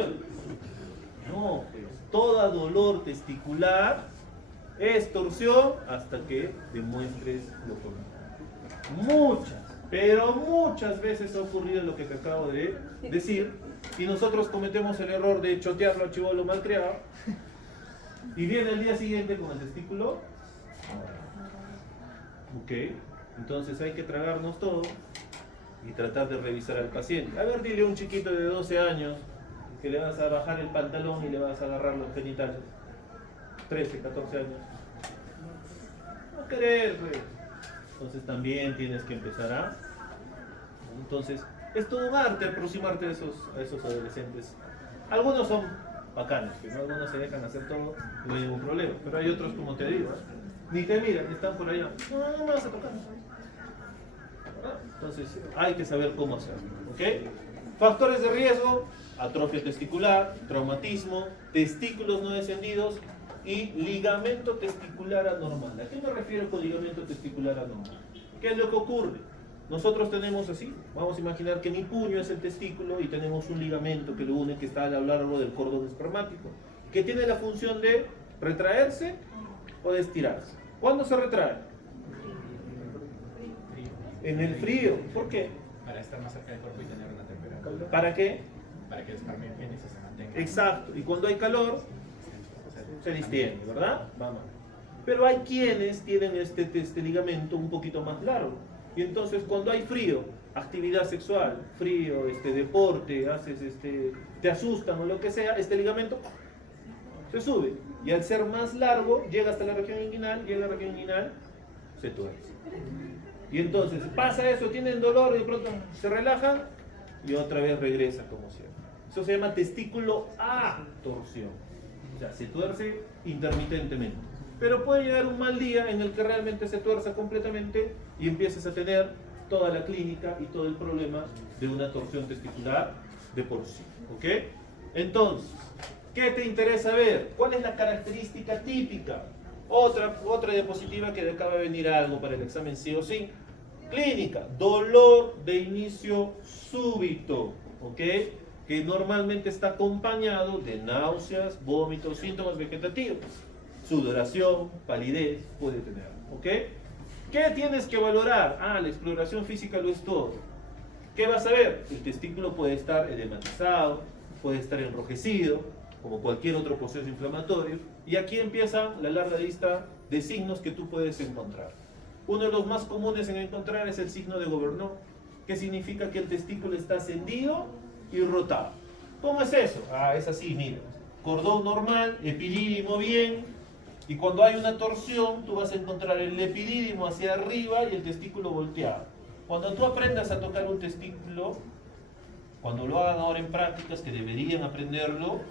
No, pues, todo dolor testicular es torsión hasta que demuestres lo contrario. Pero muchas veces ha ocurrido lo que te acabo de decir, y nosotros cometemos el error de chotearlo al chibolo malcriado, y viene el día siguiente con el testículo. Ok, entonces hay que tragarnos todo y tratar de revisar al paciente. A ver, dile a un chiquito de 12 años que le vas a bajar el pantalón y le vas a agarrar los genitales. 13, 14 años. No querer, pues. Entonces también tienes que empezar a... Entonces, es todo un arte aproximarte a esos adolescentes. Algunos son bacanes, ¿no? Algunos se dejan hacer todo y no hay ningún problema. Pero hay otros, como te digo, ni te miran, están por allá. No me vas a tocar. Entonces hay que saber cómo hacerlo, ¿ok? Factores de riesgo: atrofia testicular, traumatismo, testículos no descendidos y ligamento testicular anormal. ¿A qué me refiero con ligamento testicular anormal? ¿Qué es lo que ocurre? Nosotros tenemos así, vamos a imaginar que mi puño es el testículo y tenemos un ligamento que lo une, que está a lo largo del cordón espermático, que tiene la función de retraerse o de estirarse. ¿Cuándo se retrae? En el frío. ¿Por qué? Para estar más cerca del cuerpo y tener una temperatura. ¿Para qué? Para que el espermatozoide se mantenga. Exacto. Y cuando hay calor, se distiende, ¿verdad? Vamos. Pero hay quienes tienen este ligamento un poquito más largo. Y entonces cuando hay frío, actividad sexual, frío, deporte, te asustan o lo que sea, este ligamento se sube. Y al ser más largo, llega hasta la región inguinal, llega a la región inguinal, se tuerce. Y entonces pasa eso, tienen dolor y de pronto se relajan y otra vez regresa como siempre. Eso se llama testículo a torsión. O sea, se tuerce intermitentemente. pero puede llegar un mal día en el que realmente se tuerza completamente y empieces a tener toda la clínica y todo el problema de una torsión testicular de por sí. ¿Ok? Entonces, ¿qué te interesa ver? ¿Cuál es la característica típica? Otra diapositiva que acaba de venir algo para el examen sí o sí. Clínica, dolor de inicio súbito, ¿ok? Que normalmente está acompañado de náuseas, vómitos, síntomas vegetativos. Sudoración, palidez, puede tener, ¿ok? ¿Qué tienes que valorar? La exploración física lo es todo. ¿Qué vas a ver? El testículo puede estar edematizado, puede estar enrojecido, como cualquier otro proceso inflamatorio. Y aquí empieza la larga lista de signos que tú puedes encontrar. Uno de los más comunes en encontrar es el signo de Gobernó, que significa que el testículo está ascendido y rotado. ¿Cómo es eso? Es así, mira. Cordón normal, epidídimo bien, y cuando hay una torsión, tú vas a encontrar el epidídimo hacia arriba y el testículo volteado. Cuando tú aprendas a tocar un testículo, cuando lo hagan ahora en prácticas, que deberían aprenderlo,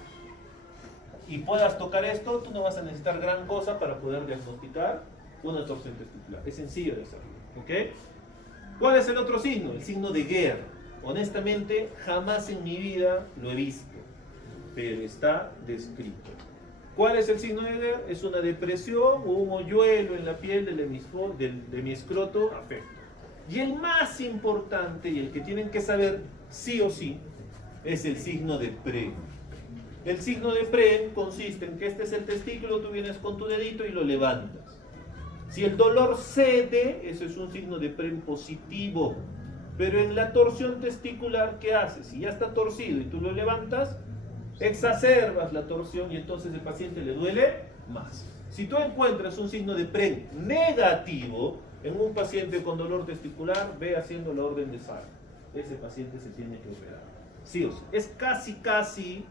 y puedas tocar esto, tú no vas a necesitar gran cosa para poder diagnosticar una torsión testicular. Es sencillo de hacerlo, ¿ok? ¿Cuál es el otro signo? El signo de Guerre. Honestamente, jamás en mi vida lo he visto, pero está descrito. ¿Cuál es el signo de Guerre? Es una depresión o un hoyuelo en la piel del hemiescroto afecto. Y el más importante, y el que tienen que saber sí o sí, es el signo de Prehn. El signo de Prehn consiste en que este es el testículo, tú vienes con tu dedito y lo levantas. Si el dolor cede, eso es un signo de Prehn positivo. Pero en la torsión testicular, ¿qué haces? Si ya está torcido y tú lo levantas, exacerbas la torsión y entonces el paciente le duele más. Si tú encuentras un signo de Prehn negativo en un paciente con dolor testicular, ve haciendo la orden de Sara. Ese paciente se tiene que operar. Sí o sí. Es casi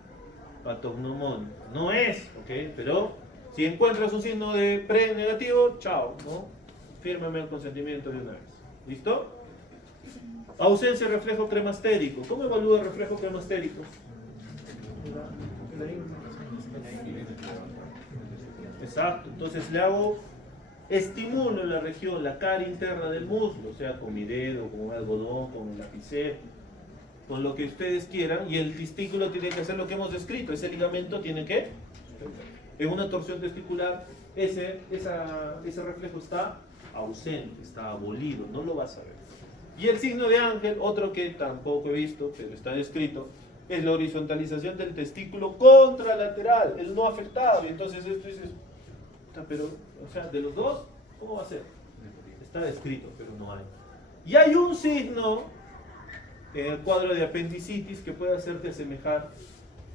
patognomónico. No es, ¿ok? Pero si encuentras un signo de Prehn negativo, chao, ¿no? Fírmame el consentimiento de una vez. ¿Listo? Ausencia de reflejo cremastérico. ¿Cómo evalúa el reflejo cremastérico? Exacto. Entonces le hago, estimulo la región, la cara interna del muslo, o sea, con mi dedo, con un algodón, con un lapicero, con lo que ustedes quieran, y el testículo tiene que hacer lo que hemos descrito. Ese ligamento tiene que, en una torsión testicular, ese reflejo está ausente, está abolido, no lo vas a ver. Y el signo de ángel, otro que tampoco he visto, pero está descrito, es la horizontalización del testículo contralateral, el no afectado. Y entonces esto dices, pero, o sea, de los dos, ¿cómo va a ser? Está descrito, pero no hay. Y hay un signo en el cuadro de apendicitis que puede hacerte asemejar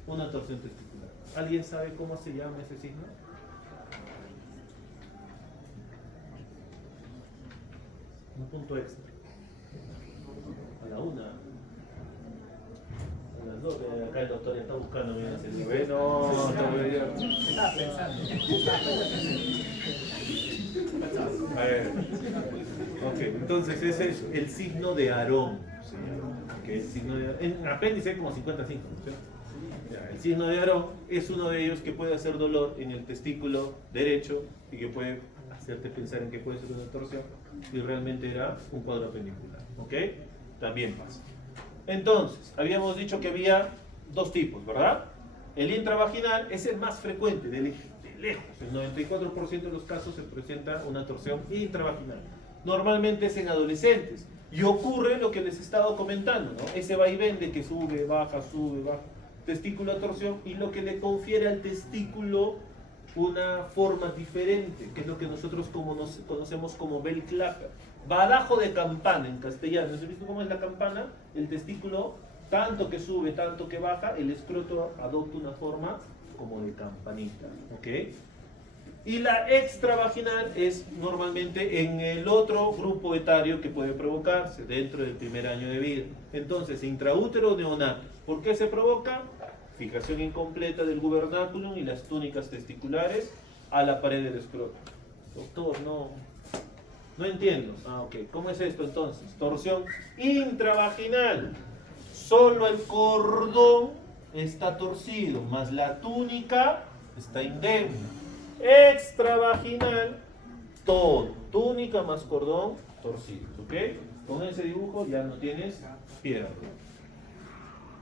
una torsión testicular. ¿Alguien sabe cómo se llama ese signo? Un punto extra. A la 1. A las 2. Acá el doctor ya está buscando. Mira, se dice, no, Estaba pensando. A ver. Ok, entonces ese es el signo de Aarón. Okay, el signo de, en apéndice hay como 55. ¿Sí? Ya, el signo de Aarón es uno de ellos que puede hacer dolor en el testículo derecho y que puede hacerte pensar en que puede ser una torsión y realmente era un cuadro apendicular. ¿Ok? También pasa. Entonces, habíamos dicho que había dos tipos, ¿verdad? El intravaginal es el más frecuente, de lejos. El 94% de los casos se presenta una torsión intravaginal. Normalmente es en adolescentes. Y ocurre lo que les he estado comentando, ¿no? Ese vaivén de que sube, baja, testículo a torsión, y lo que le confiere al testículo una forma diferente, que es lo que nosotros conocemos como bell clapper. Badajo de campana en castellano. ¿Has visto cómo es la campana? El testículo, tanto que sube, tanto que baja, el escroto adopta una forma como de campanita. ¿Ok? Y la extravaginal es normalmente en el otro grupo etario que puede provocarse dentro del primer año de vida. Entonces, intraútero neonato. ¿Por qué se provoca? Fijación incompleta del gubernáculum y las túnicas testiculares a la pared del escroto. Doctor, no entiendo. Ok. ¿Cómo es esto entonces? Torsión intravaginal. Solo el cordón está torcido, más la túnica está indemne. extravaginal, todo, túnica más cordón torcido, ¿ok? Con ese dibujo ya no tienes pierna.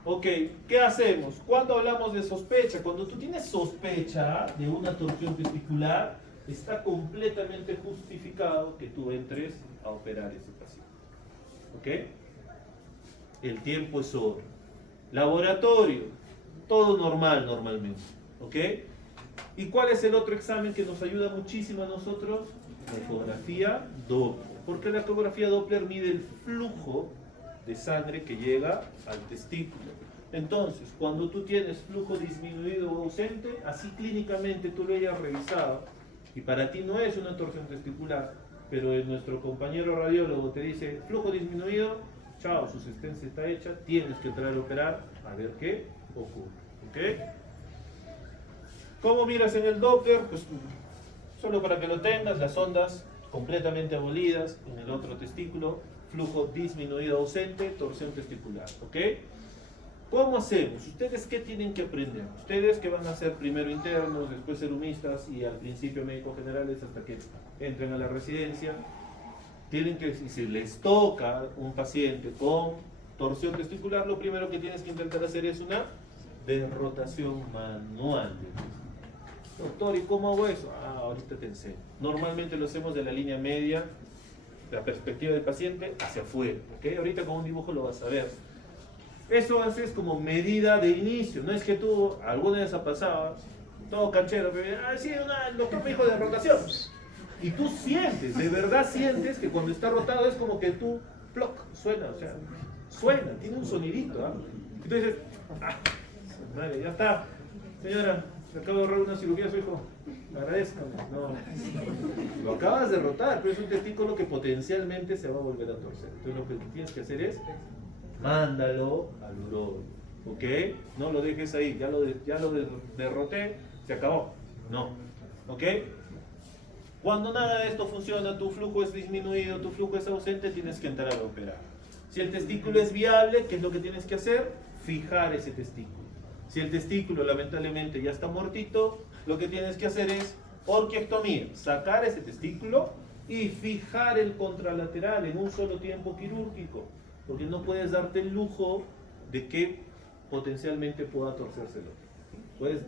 Ok, ¿qué hacemos? Cuando hablamos de sospecha, cuando tú tienes sospecha de una torsión testicular, está completamente justificado que tú entres a operar ese paciente. ¿Ok? El tiempo es oro. Laboratorio, todo normal normalmente. ¿Ok? ¿Y cuál es el otro examen que nos ayuda muchísimo a nosotros? La ecografía Doppler. Porque la ecografía Doppler mide el flujo de sangre que llega al testículo. Entonces, cuando tú tienes flujo disminuido o ausente, así clínicamente tú lo hayas revisado, y para ti no es una torsión testicular, pero nuestro compañero radiólogo te dice, flujo disminuido, chao, su asistencia está hecha, tienes que entrar a operar, a ver qué ocurre. ¿Ok? ¿Cómo miras en el Doppler? Pues solo para que lo tengas, las ondas completamente abolidas en el otro testículo, flujo disminuido ausente, torsión testicular. ¿Ok? ¿Cómo hacemos? ¿Ustedes qué tienen que aprender? Ustedes que van a ser primero internos, después serumistas y al principio médicos generales hasta que entren a la residencia, tienen que, si les toca un paciente con torsión testicular, lo primero que tienes que intentar hacer es una desrotación manual. Doctor, ¿y cómo hago eso? Ahorita te enseño. Normalmente lo hacemos de la línea media, de la perspectiva del paciente, hacia afuera. ¿Ok? Ahorita con un dibujo lo vas a ver. Eso haces como medida de inicio. No es que tú, alguna vez ha pasado, todo canchero, sí, el doctor me dijo de rotación. Y tú sientes, de verdad sientes que cuando está rotado es como que tú, ploc, suena, o sea, suena, tiene un sonidito. Entonces, madre, ya está. Señora, le acabo de ahorrar una cirugía a su hijo. Agradezcame. No, lo acabas de rotar, pero es un testículo que potencialmente se va a volver a torcer. Entonces lo que tienes que hacer es mándalo al urólogo, ¿ok? No lo dejes ahí, ya lo derroté, se acabó. No, ¿ok? Cuando nada de esto funciona, tu flujo es disminuido, tu flujo es ausente, tienes que entrar a operar. Si el testículo es viable, ¿qué es lo que tienes que hacer? Fijar ese testículo. Si el testículo lamentablemente ya está muertito, lo que tienes que hacer es orquiectomía, sacar ese testículo y fijar el contralateral en un solo tiempo quirúrgico. Porque no puedes darte el lujo de que potencialmente pueda torcerse el otro. Puedes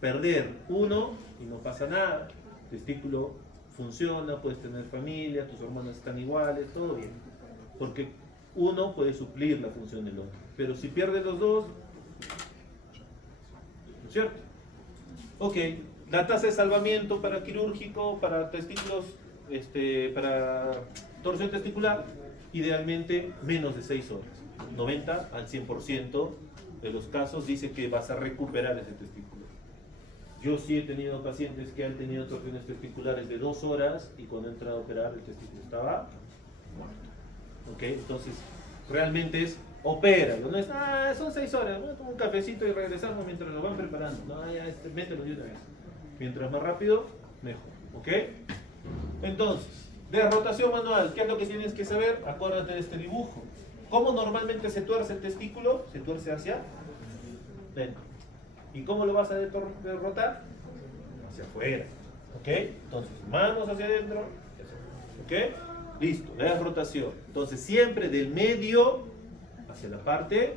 perder uno y no pasa nada. El testículo funciona, puedes tener familia, tus hormonas están iguales, todo bien. Porque uno puede suplir la función del otro. Pero si pierdes los dos, ¿no es cierto? Ok, la tasa de salvamiento para quirúrgico, para testículos, para torsión testicular, idealmente menos de 6 horas. 90 al 100% de los casos dice que vas a recuperar ese testículo. Yo sí he tenido pacientes que han tenido torsiones testiculares de 2 horas y cuando entra a operar el testículo estaba muerto. ¿Ok? Entonces, realmente es opéralo. No es, son 6 horas, bueno, tomo un cafecito y regresamos mientras lo van preparando. No, ya mételo de una vez. Mientras más rápido, mejor. ¿Ok? Entonces, de rotación manual, ¿qué es lo que tienes que saber? Acuérdate de este dibujo. ¿Cómo normalmente se tuerce el testículo? Se tuerce hacia dentro. ¿Y cómo lo vas a derrotar? Hacia afuera. ¿Ok? Entonces, manos hacia adentro. ¿Ok? Listo, la rotación. Entonces, siempre del medio hacia la parte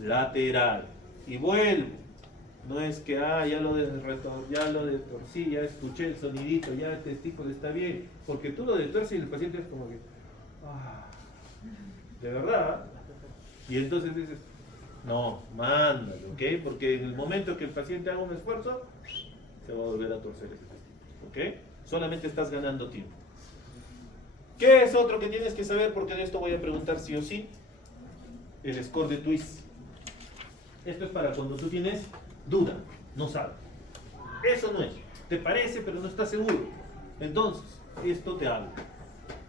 lateral. Y vuelvo. No es que, ya lo detorcí, ya escuché el sonidito, ya el testículo está bien. Porque tú lo detuerces y el paciente es como que, de verdad. Y entonces dices, no, mándalo, ¿ok? Porque en el momento que el paciente haga un esfuerzo, se va a volver a torcer ese testículo, ¿ok? Solamente estás ganando tiempo. ¿Qué es otro que tienes que saber? Porque de esto voy a preguntar sí o sí. El score de twist. Esto es para cuando tú tienes duda, no sabes. Eso no es. Te parece, pero no estás seguro. Entonces, esto te habla.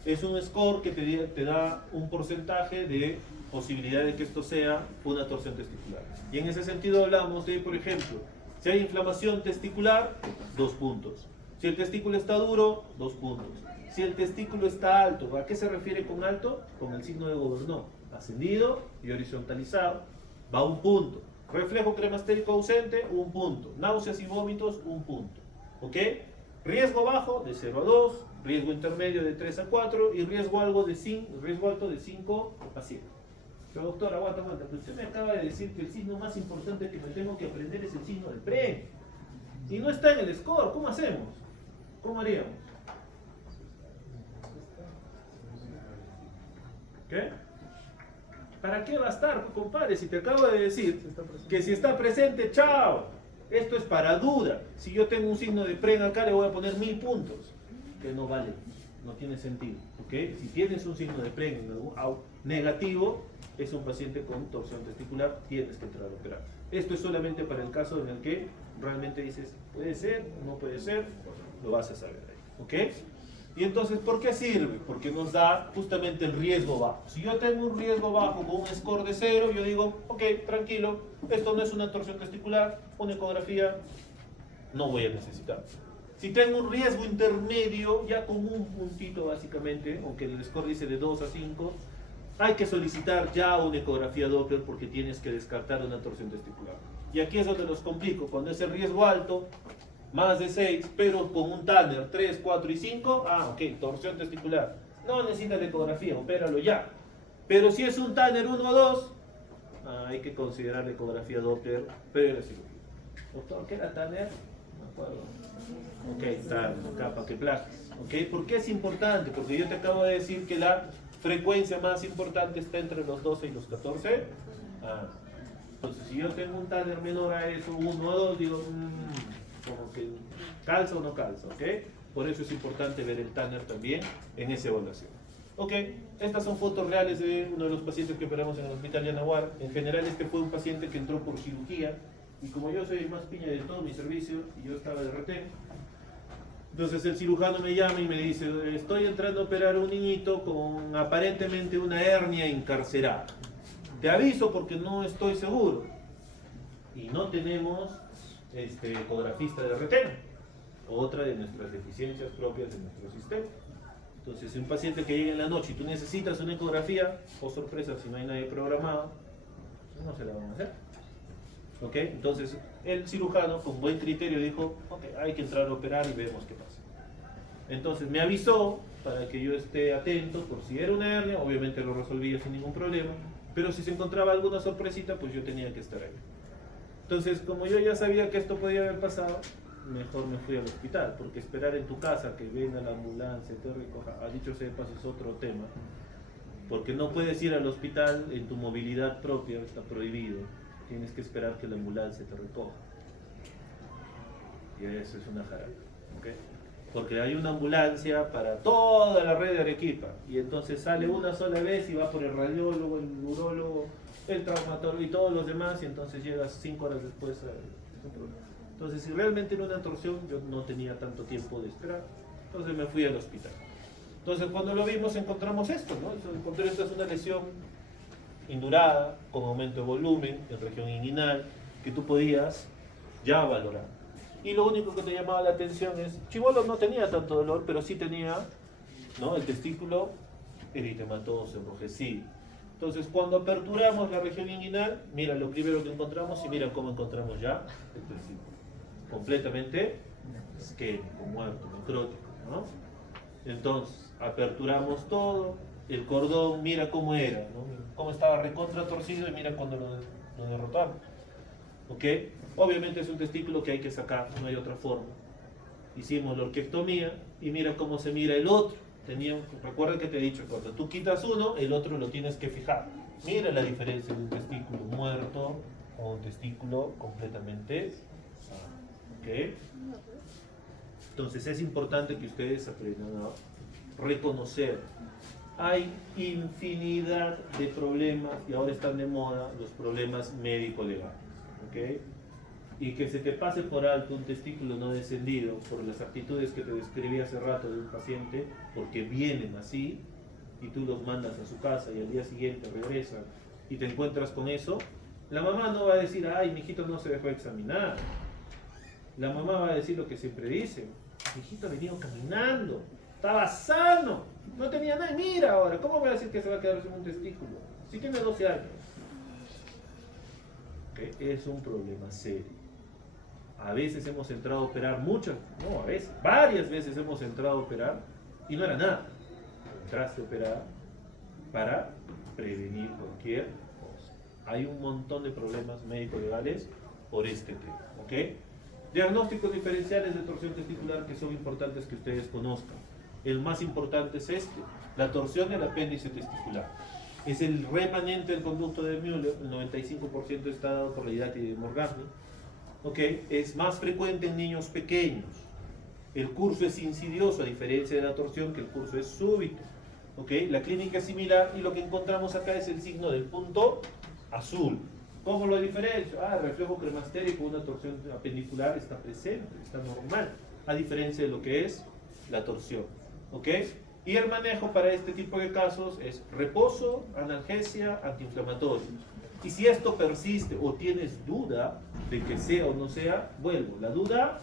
Es un score que te da un porcentaje de posibilidad de que esto sea una torsión testicular. Y en ese sentido hablamos de, por ejemplo, si hay inflamación testicular, 2 puntos. Si el testículo está duro, 2 puntos. Si el testículo está alto, ¿a qué se refiere con alto? Con el signo de Gobernó. Ascendido y horizontalizado, va 1 punto. Reflejo cremastérico ausente, 1 punto. Náuseas y vómitos, 1 punto. ¿Ok? Riesgo bajo de 0 a 2, riesgo intermedio de 3 a 4 y riesgo alto de 5 a 7. Pero doctor, aguanta, pues usted me acaba de decir que el signo más importante que me tengo que aprender es el signo de PRE. Y no está en el score, ¿cómo hacemos? ¿Cómo haríamos? ¿Qué? ¿Para qué va a estar, compadre? Si te acabo de decir que si está presente, chao. Esto es para duda. Si yo tengo un signo de PRE acá, le voy a poner 1000 puntos. Que no vale, no tiene sentido. ¿Ok? Si tienes un signo de PRE negativo, es un paciente con torsión testicular, tienes que entrar a operar. Esto es solamente para el caso en el que realmente dices, puede ser, no puede ser, lo vas a saber ahí. ¿Ok? Y entonces, ¿por qué sirve? Porque nos da justamente el riesgo bajo. Si yo tengo un riesgo bajo con un score de 0, yo digo, ok, tranquilo, esto no es una torsión testicular, una ecografía no voy a necesitar. Si tengo un riesgo intermedio, ya con un puntito básicamente, aunque el score dice de 2 a 5, hay que solicitar ya una ecografía Doppler porque tienes que descartar una torsión testicular. Y aquí es donde los complico, cuando es el riesgo alto, más de 6, pero con un Tanner 3, 4 y 5, ok, torsión testicular. No necesita la ecografía, opéralo ya. Pero si es un Tanner 1 o 2, hay que considerar la ecografía Doppler previa a la cirugía. Doctor, ¿qué era Tanner? No me acuerdo. Ok, Tanner, capa que plaques. Ok, ¿por qué es importante? Porque yo te acabo de decir que la frecuencia más importante está entre los 12 y los 14. Entonces, si yo tengo un Tanner menor a eso, 1 o 2, digo, como que calza o no calza, ¿ok? Por eso es importante ver el Tanner también en esa evaluación. Ok, estas son fotos reales de uno de los pacientes que operamos en el hospital Yanaguar. En general este fue un paciente que entró por cirugía y como yo soy el más piña de todo mi servicio y yo estaba de retén, entonces el cirujano me llama y me dice, estoy entrando a operar a un niñito con aparentemente una hernia encarcerada. Te aviso porque no estoy seguro. Y no tenemos ecografista de retén, otra de nuestras deficiencias propias de nuestro sistema. Entonces, un paciente que llega en la noche y tú necesitas una ecografía, o sorpresa, si no hay nadie programado, no se la van a hacer. ¿Ok? Entonces, el cirujano, con buen criterio, dijo, ok, hay que entrar a operar y vemos qué pasa. Entonces, me avisó para que yo esté atento por si era una hernia, obviamente lo resolvía sin ningún problema, pero si se encontraba alguna sorpresita, pues yo tenía que estar ahí. Entonces, como yo ya sabía que esto podía haber pasado, mejor me fui al hospital, porque esperar en tu casa que venga la ambulancia, te recoja, a dicho sea de paso es otro tema, porque no puedes ir al hospital en tu movilidad propia, está prohibido, tienes que esperar que la ambulancia te recoja. Y eso es una jarana, ¿ok? Porque hay una ambulancia para toda la red de Arequipa, y entonces sale una sola vez y va por el radiólogo, el neurólogo, el traumatólogo y todos los demás, y entonces llegas 5 horas después a... Entonces, si realmente era una torsión, yo no tenía tanto tiempo de esperar, entonces me fui al hospital. Entonces, cuando lo vimos, encontramos esto, ¿no? Encontré esta es una lesión indurada, con aumento de volumen, en región inguinal, que tú podías ya valorar. Y lo único que te llamaba la atención es, Chibolo no tenía tanto dolor, pero sí tenía, ¿no?, el testículo eritematoso, enrojecido. Entonces, cuando aperturamos la región inguinal, mira lo primero que encontramos y mira cómo encontramos ya el testículo. Completamente isquémico, muerto, necrótico, ¿no? Entonces, aperturamos todo, el cordón, mira cómo era, ¿no? Cómo estaba recontra torcido y mira cuando lo derrotamos. ¿Ok? Obviamente es un testículo que hay que sacar, no hay otra forma. Hicimos la orquiectomía y mira cómo se mira el otro. Recuerda que te he dicho, cuando tú quitas uno, el otro lo tienes que fijar. Mira la diferencia de un testículo muerto o un testículo completamente sano. ¿Ok? Entonces es importante que ustedes aprendan a reconocer. Hay infinidad de problemas y ahora están de moda los problemas médico-legales. ¿Ok? Y que se te pase por alto un testículo no descendido por las actitudes que te describí hace rato de un paciente, porque vienen así y tú los mandas a su casa y al día siguiente regresan y te encuentras con eso, la mamá no va a decir, ay, mi hijito no se dejó examinar. La mamá va a decir lo que siempre dice, mi hijito ha venido caminando, estaba sano, no tenía nada, mira ahora, ¿cómo voy a decir que se va a quedar sin un testículo? Si tiene 12 años. ¿Okay? Es un problema serio. A veces hemos entrado a operar varias veces hemos entrado a operar y no era nada. Entraste a operar para prevenir cualquier cosa. Hay un montón de problemas médico-legales por este tema, ¿ok? Diagnósticos diferenciales de torsión testicular que son importantes que ustedes conozcan. El más importante es este, la torsión del apéndice testicular. Es el remanente del conducto de Müller, el 95% está dado por la hidátide de Morgagni. ¿Okay? Es más frecuente en niños pequeños. El curso es insidioso, a diferencia de la torsión, que el curso es súbito. ¿Okay? La clínica es similar y lo que encontramos acá es el signo del punto azul. ¿Cómo lo diferencio? El reflejo cremastérico, una torsión apendicular está presente, está normal, a diferencia de lo que es la torsión. ¿Okay? Y el manejo para este tipo de casos es reposo, analgesia, antiinflamatorio. Y si esto persiste o tienes duda de que sea o no sea, vuelvo. La duda,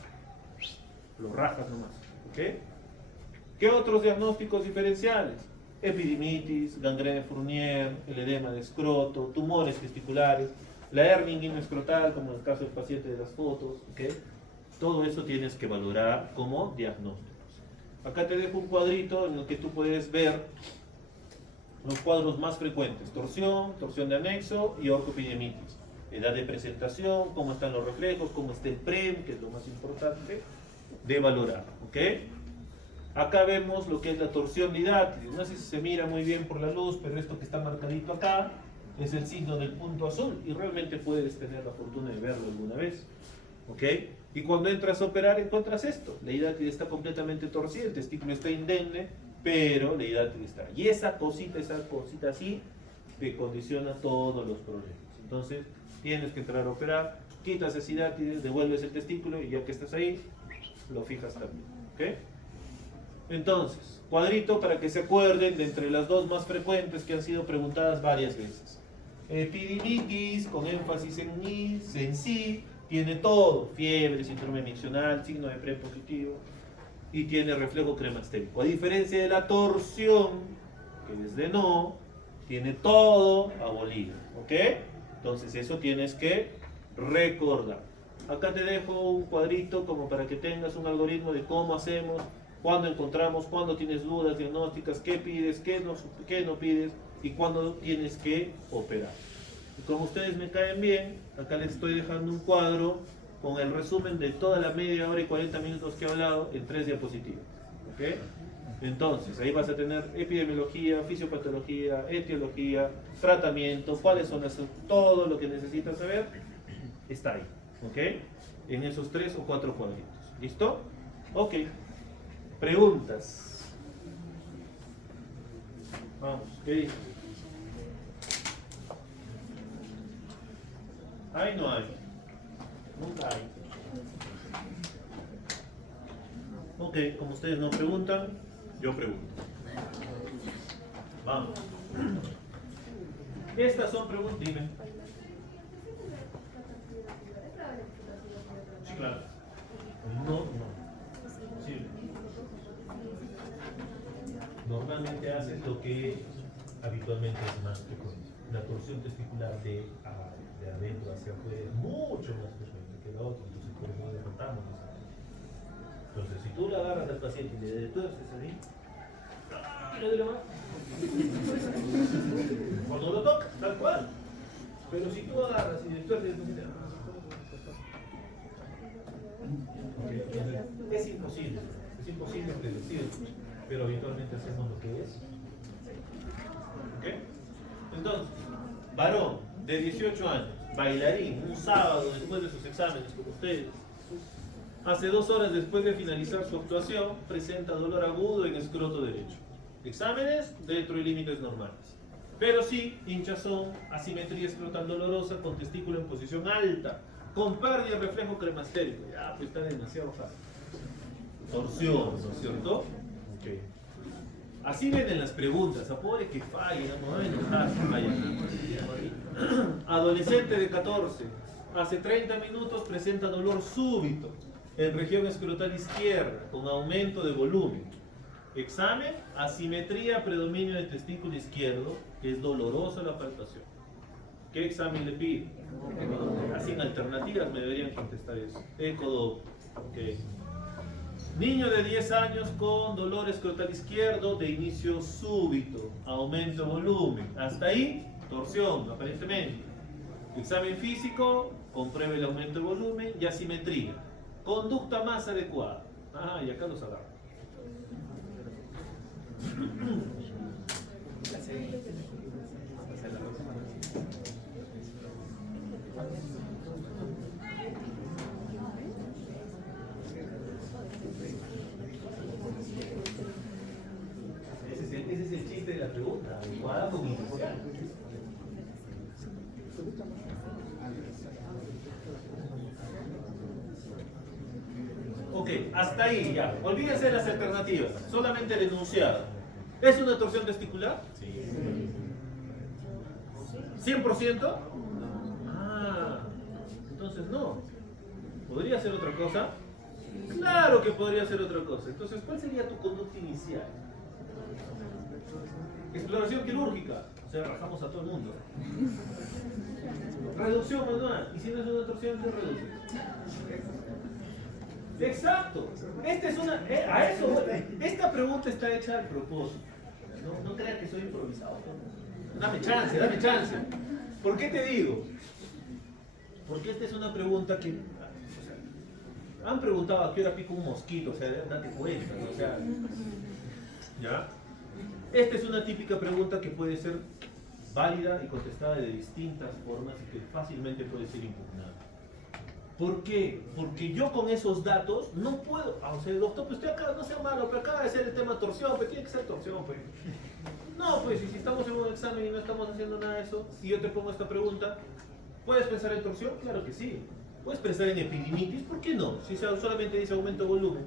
lo rajas nomás. ¿Okay? ¿Qué otros diagnósticos diferenciales? Epidimitis, gangrena de Fournier, el edema de escroto, tumores testiculares, la hernia inguinoescrotal, como en el caso del paciente de las fotos. ¿Okay? Todo eso tienes que valorar como diagnósticos. Acá te dejo un cuadrito en el que tú puedes ver los cuadros más frecuentes: torsión, torsión de anexo y orcoepidemitis. Edad de presentación, cómo están los reflejos, cómo está el PREM, que es lo más importante de valorar. ¿Ok? Acá vemos lo que es la torsión de hidátide. No sé si se mira muy bien por la luz, pero esto que está marcadito acá es el signo del punto azul y realmente puedes tener la fortuna de verlo alguna vez. ¿Ok? Y cuando entras a operar encuentras esto. La hidátide está completamente torcida, el testículo está indemne, pero la hidátide está. Y esa cosita así te condiciona todos los problemas. Entonces tienes que entrar a operar, quitas esa hidátide, devuelves el testículo y ya que estás ahí, lo fijas también. ¿Ok? Entonces, cuadrito para que se acuerden de entre las dos más frecuentes que han sido preguntadas varias veces. Epidimitis, con énfasis en sí, tiene todo: fiebre, síndrome miccional, signo de PREM positivo y tiene reflejo cremastérico. A diferencia de la torsión, que es de no, tiene todo abolido. ¿Ok? Entonces eso tienes que recordar. Acá te dejo un cuadrito como para que tengas un algoritmo de cómo hacemos, cuándo encontramos, cuándo tienes dudas diagnósticas, qué pides, qué no pides y cuándo tienes que operar. Y como ustedes me caen bien, acá les estoy dejando un cuadro con el resumen de toda la media hora y 40 minutos que he hablado en 3 diapositivas. ¿Ok? Entonces, ahí vas a tener epidemiología, fisiopatología, etiología, tratamiento, cuáles son todo lo que necesitas saber, está ahí. ¿Ok? En esos 3 o 4 cuadritos. ¿Listo? Ok. Preguntas. Vamos, ¿qué dices? ¿Hay no hay? Nunca hay. Ok, como ustedes no preguntan, yo pregunto. Vamos. Estas son preguntas, dime. Sí, claro. No. Sí. Normalmente haces lo que habitualmente es más frecuente. La torsión testicular de adentro hacia afuera es mucho más frecuente que la otra, entonces por eso derrotamos esa. Entonces, si tú le agarras al paciente y le detuerces ahí, le duele más. Cuando lo tocas, tal cual. Pero si tú agarras y detuerces, es imposible predecirlo, pero habitualmente hacemos lo que es. ¿Ok? Entonces, varón de 18 años, bailarín, un sábado después de sus exámenes como ustedes, hace 2 horas después de finalizar su actuación, presenta dolor agudo en escroto derecho. Exámenes dentro de límites normales. Pero sí, hinchazón, asimetría escrotal dolorosa con testículo en posición alta, con pérdida de reflejo cremastérico. Ya, pues está demasiado fácil. Torsión, ¿no es cierto? Ok. Así vienen las preguntas, apure que fallen, no hay fallan. Adolescente de 14, hace 30 minutos presenta dolor súbito en región escrotal izquierda, con aumento de volumen. Examen, asimetría, predominio de testículo izquierdo, que es dolorosa la palpación. ¿Qué examen le pide? Así en alternativas me deberían contestar eso. Ecodoppler. Ok. Niño de 10 años con dolor escrotal izquierdo de inicio súbito, aumento de volumen. Hasta ahí, torsión, aparentemente. Examen físico, compruebe el aumento de volumen y asimetría. Conducta más adecuada. Ah, y acá los agarro. Ese es el chiste de la pregunta, adecuada con inicial. Ok, hasta ahí ya. Olvídense de las alternativas, solamente el enunciado. ¿Es una torsión testicular? Sí. ¿100%? Ah, entonces no. ¿Podría ser otra cosa? Claro que podría ser otra cosa. Entonces, ¿cuál sería tu conducta inicial? Exploración quirúrgica. O sea, rajamos a todo el mundo. Reducción manual. ¿Y si no es una torsión, qué reduces? Exacto. A eso, esta pregunta está hecha al propósito. No crean que soy improvisado. Dame chance, dame chance. ¿Por qué te digo? Porque esta es una pregunta que... O sea, han preguntado a qué hora pica un mosquito, o sea, date cuenta, ¿no? O sea... ¿Ya? Esta es una típica pregunta que puede ser válida y contestada de distintas formas y que fácilmente puede ser impugnada. ¿Por qué? Porque yo con esos datos no puedo... O sea, doctor, pues usted acá, no sea malo, pero acaba de ser el tema torsión, pero tiene que ser torsión, pues. No, pues, y si estamos en un examen y no estamos haciendo nada de eso, si yo te pongo esta pregunta, ¿puedes pensar en torsión? Claro que sí. ¿Puedes pensar en epidimitis? ¿Por qué no? Si solamente dice aumento de volumen.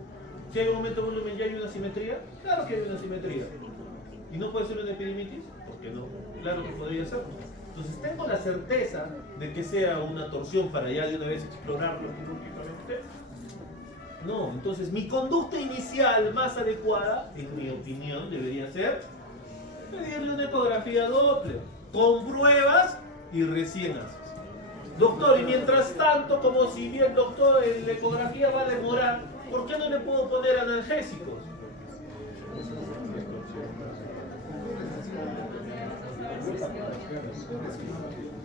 Si hay un aumento de volumen y hay una simetría, claro que hay una simetría. ¿Y no puede ser una epidimitis? ¿Por qué no? Claro que podría ser. Entonces tengo la certeza de que sea una torsión para ya de una vez explorarlo quirúrgicamente. No, entonces mi conducta inicial más adecuada, en mi opinión, debería ser pedirle una ecografía Doppler, con pruebas y recién haces. Doctor, y mientras tanto, como si bien doctor, la ecografía va a demorar, ¿por qué no le puedo poner analgésicos?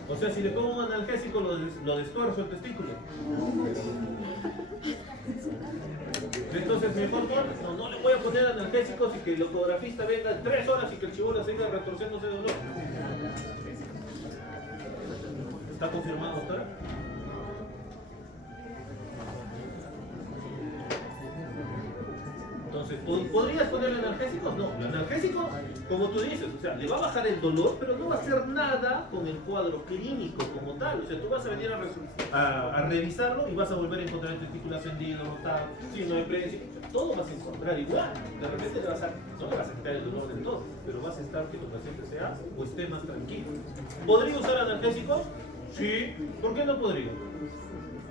O sea, si le pongo un analgésico, lo destuerzo el testículo. Entonces, mejor no le voy a poner analgésicos y que el ecografista venga en 3 horas y que el chibolo siga retorciéndose de dolor. ¿Está confirmado, doctora? Entonces, ¿podrías ponerle analgésicos? No, el analgésico, como tú dices, o sea, le va a bajar el dolor, pero no va a hacer nada con el cuadro clínico como tal. O sea, tú vas a venir a revisarlo y vas a volver a encontrar el testículo ascendido, rotado, signo de precio, todo vas a encontrar igual. De repente no le vas a quitar el dolor del todo, pero vas a estar que tu paciente sea o esté más tranquilo. ¿Podría usar analgésicos? Sí. ¿Por qué no podría?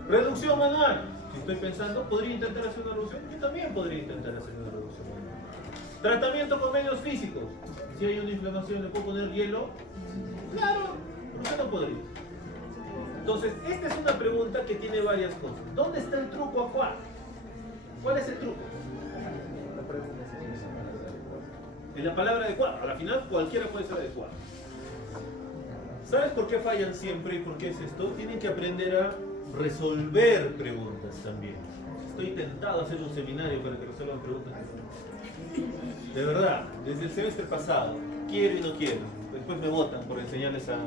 Reducción manual. Si estoy pensando, ¿podría intentar hacer una reducción? Yo también podría intentar hacer una reducción manual. Tratamiento con medios físicos. Si hay una inflamación, ¿le puedo poner hielo? Claro. ¿Por qué no podría? Entonces, esta es una pregunta que tiene varias cosas. ¿Dónde está el truco acá? ¿Cuál es el truco? En la palabra adecuada. A la final, cualquiera puede ser adecuada. ¿Sabes por qué fallan siempre y por qué es esto? Tienen que aprender a resolver preguntas también. Estoy tentado a hacer un seminario para que resuelvan preguntas. De verdad, desde el semestre pasado, quiero y no quiero. Después me votan por enseñarles a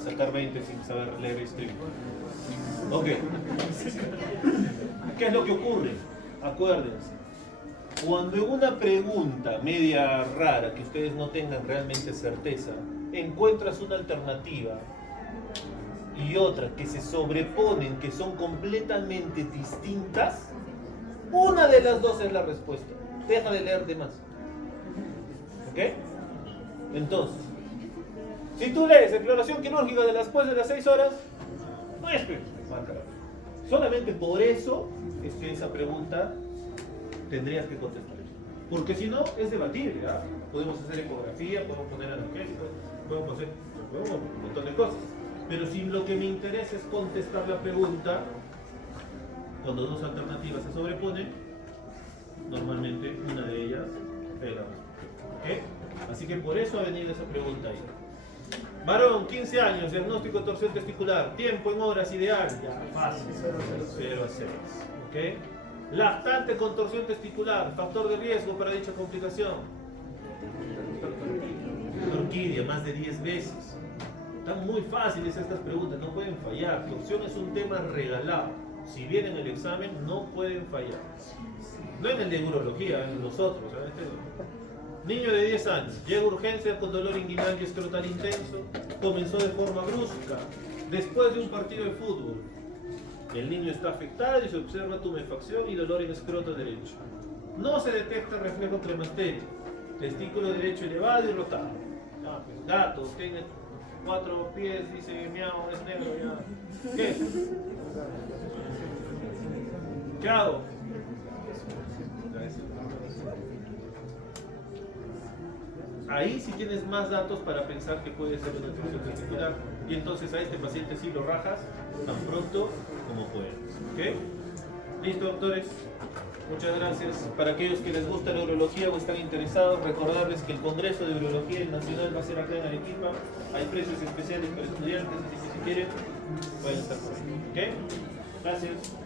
sacar 20 sin saber leer y escribir. Ok. ¿Qué es lo que ocurre? Acuérdense. Cuando en una pregunta media rara que ustedes no tengan realmente certeza, encuentras una alternativa y otra que se sobreponen, que son completamente distintas, una de las dos es la respuesta. Deja de leer de más. ¿Ok? Entonces, si tú lees exploración quirúrgica después de las 6 horas, no es que solamente por eso es que esa pregunta tendrías que contestar. Porque si no, es debatible. ¿Ah? Podemos hacer ecografía, podemos poner analgésicos, podemos hacer un montón de cosas. Pero si lo que me interesa es contestar la pregunta, cuando dos alternativas se sobreponen, normalmente una de ellas es la respuesta. ¿Ok? Así que por eso ha venido esa pregunta ahí. Varón, 15 años, diagnóstico de torsión testicular, tiempo en horas ideal, ya, fácil, 0 a 6. ¿Ok? Lactante con torsión testicular, factor de riesgo para dicha complicación. Orquídea, más de 10 veces. Están muy fáciles estas preguntas, no pueden fallar. Torsión es un tema regalado. Si viene en el examen, no pueden fallar. No en el de urología, en los otros. Niño de 10 años, llega a urgencia con dolor inguinal y escrotal intenso, comenzó de forma brusca, después de un partido de fútbol. El niño está afectado y se observa tumefacción y dolor en escroto derecho. No se detecta reflejo cremastérico, testículo derecho elevado y rotado. Ah, pues, gato, tiene 4 pies, dice miau, es negro ya. ¿Qué? ¿Qué hago? Ahí sí tienes más datos para pensar que puede ser una torsión testicular y entonces a este paciente sí lo rajas tan pronto como puedas. ¿Ok? ¿Listo, doctores? Muchas gracias. Para aquellos que les gusta la urología o están interesados, recordarles que el Congreso de Urología Nacional va a ser acá en Arequipa. Hay precios especiales para estudiantes, así que si quieren, pueden estar por ahí. ¿Ok? Gracias.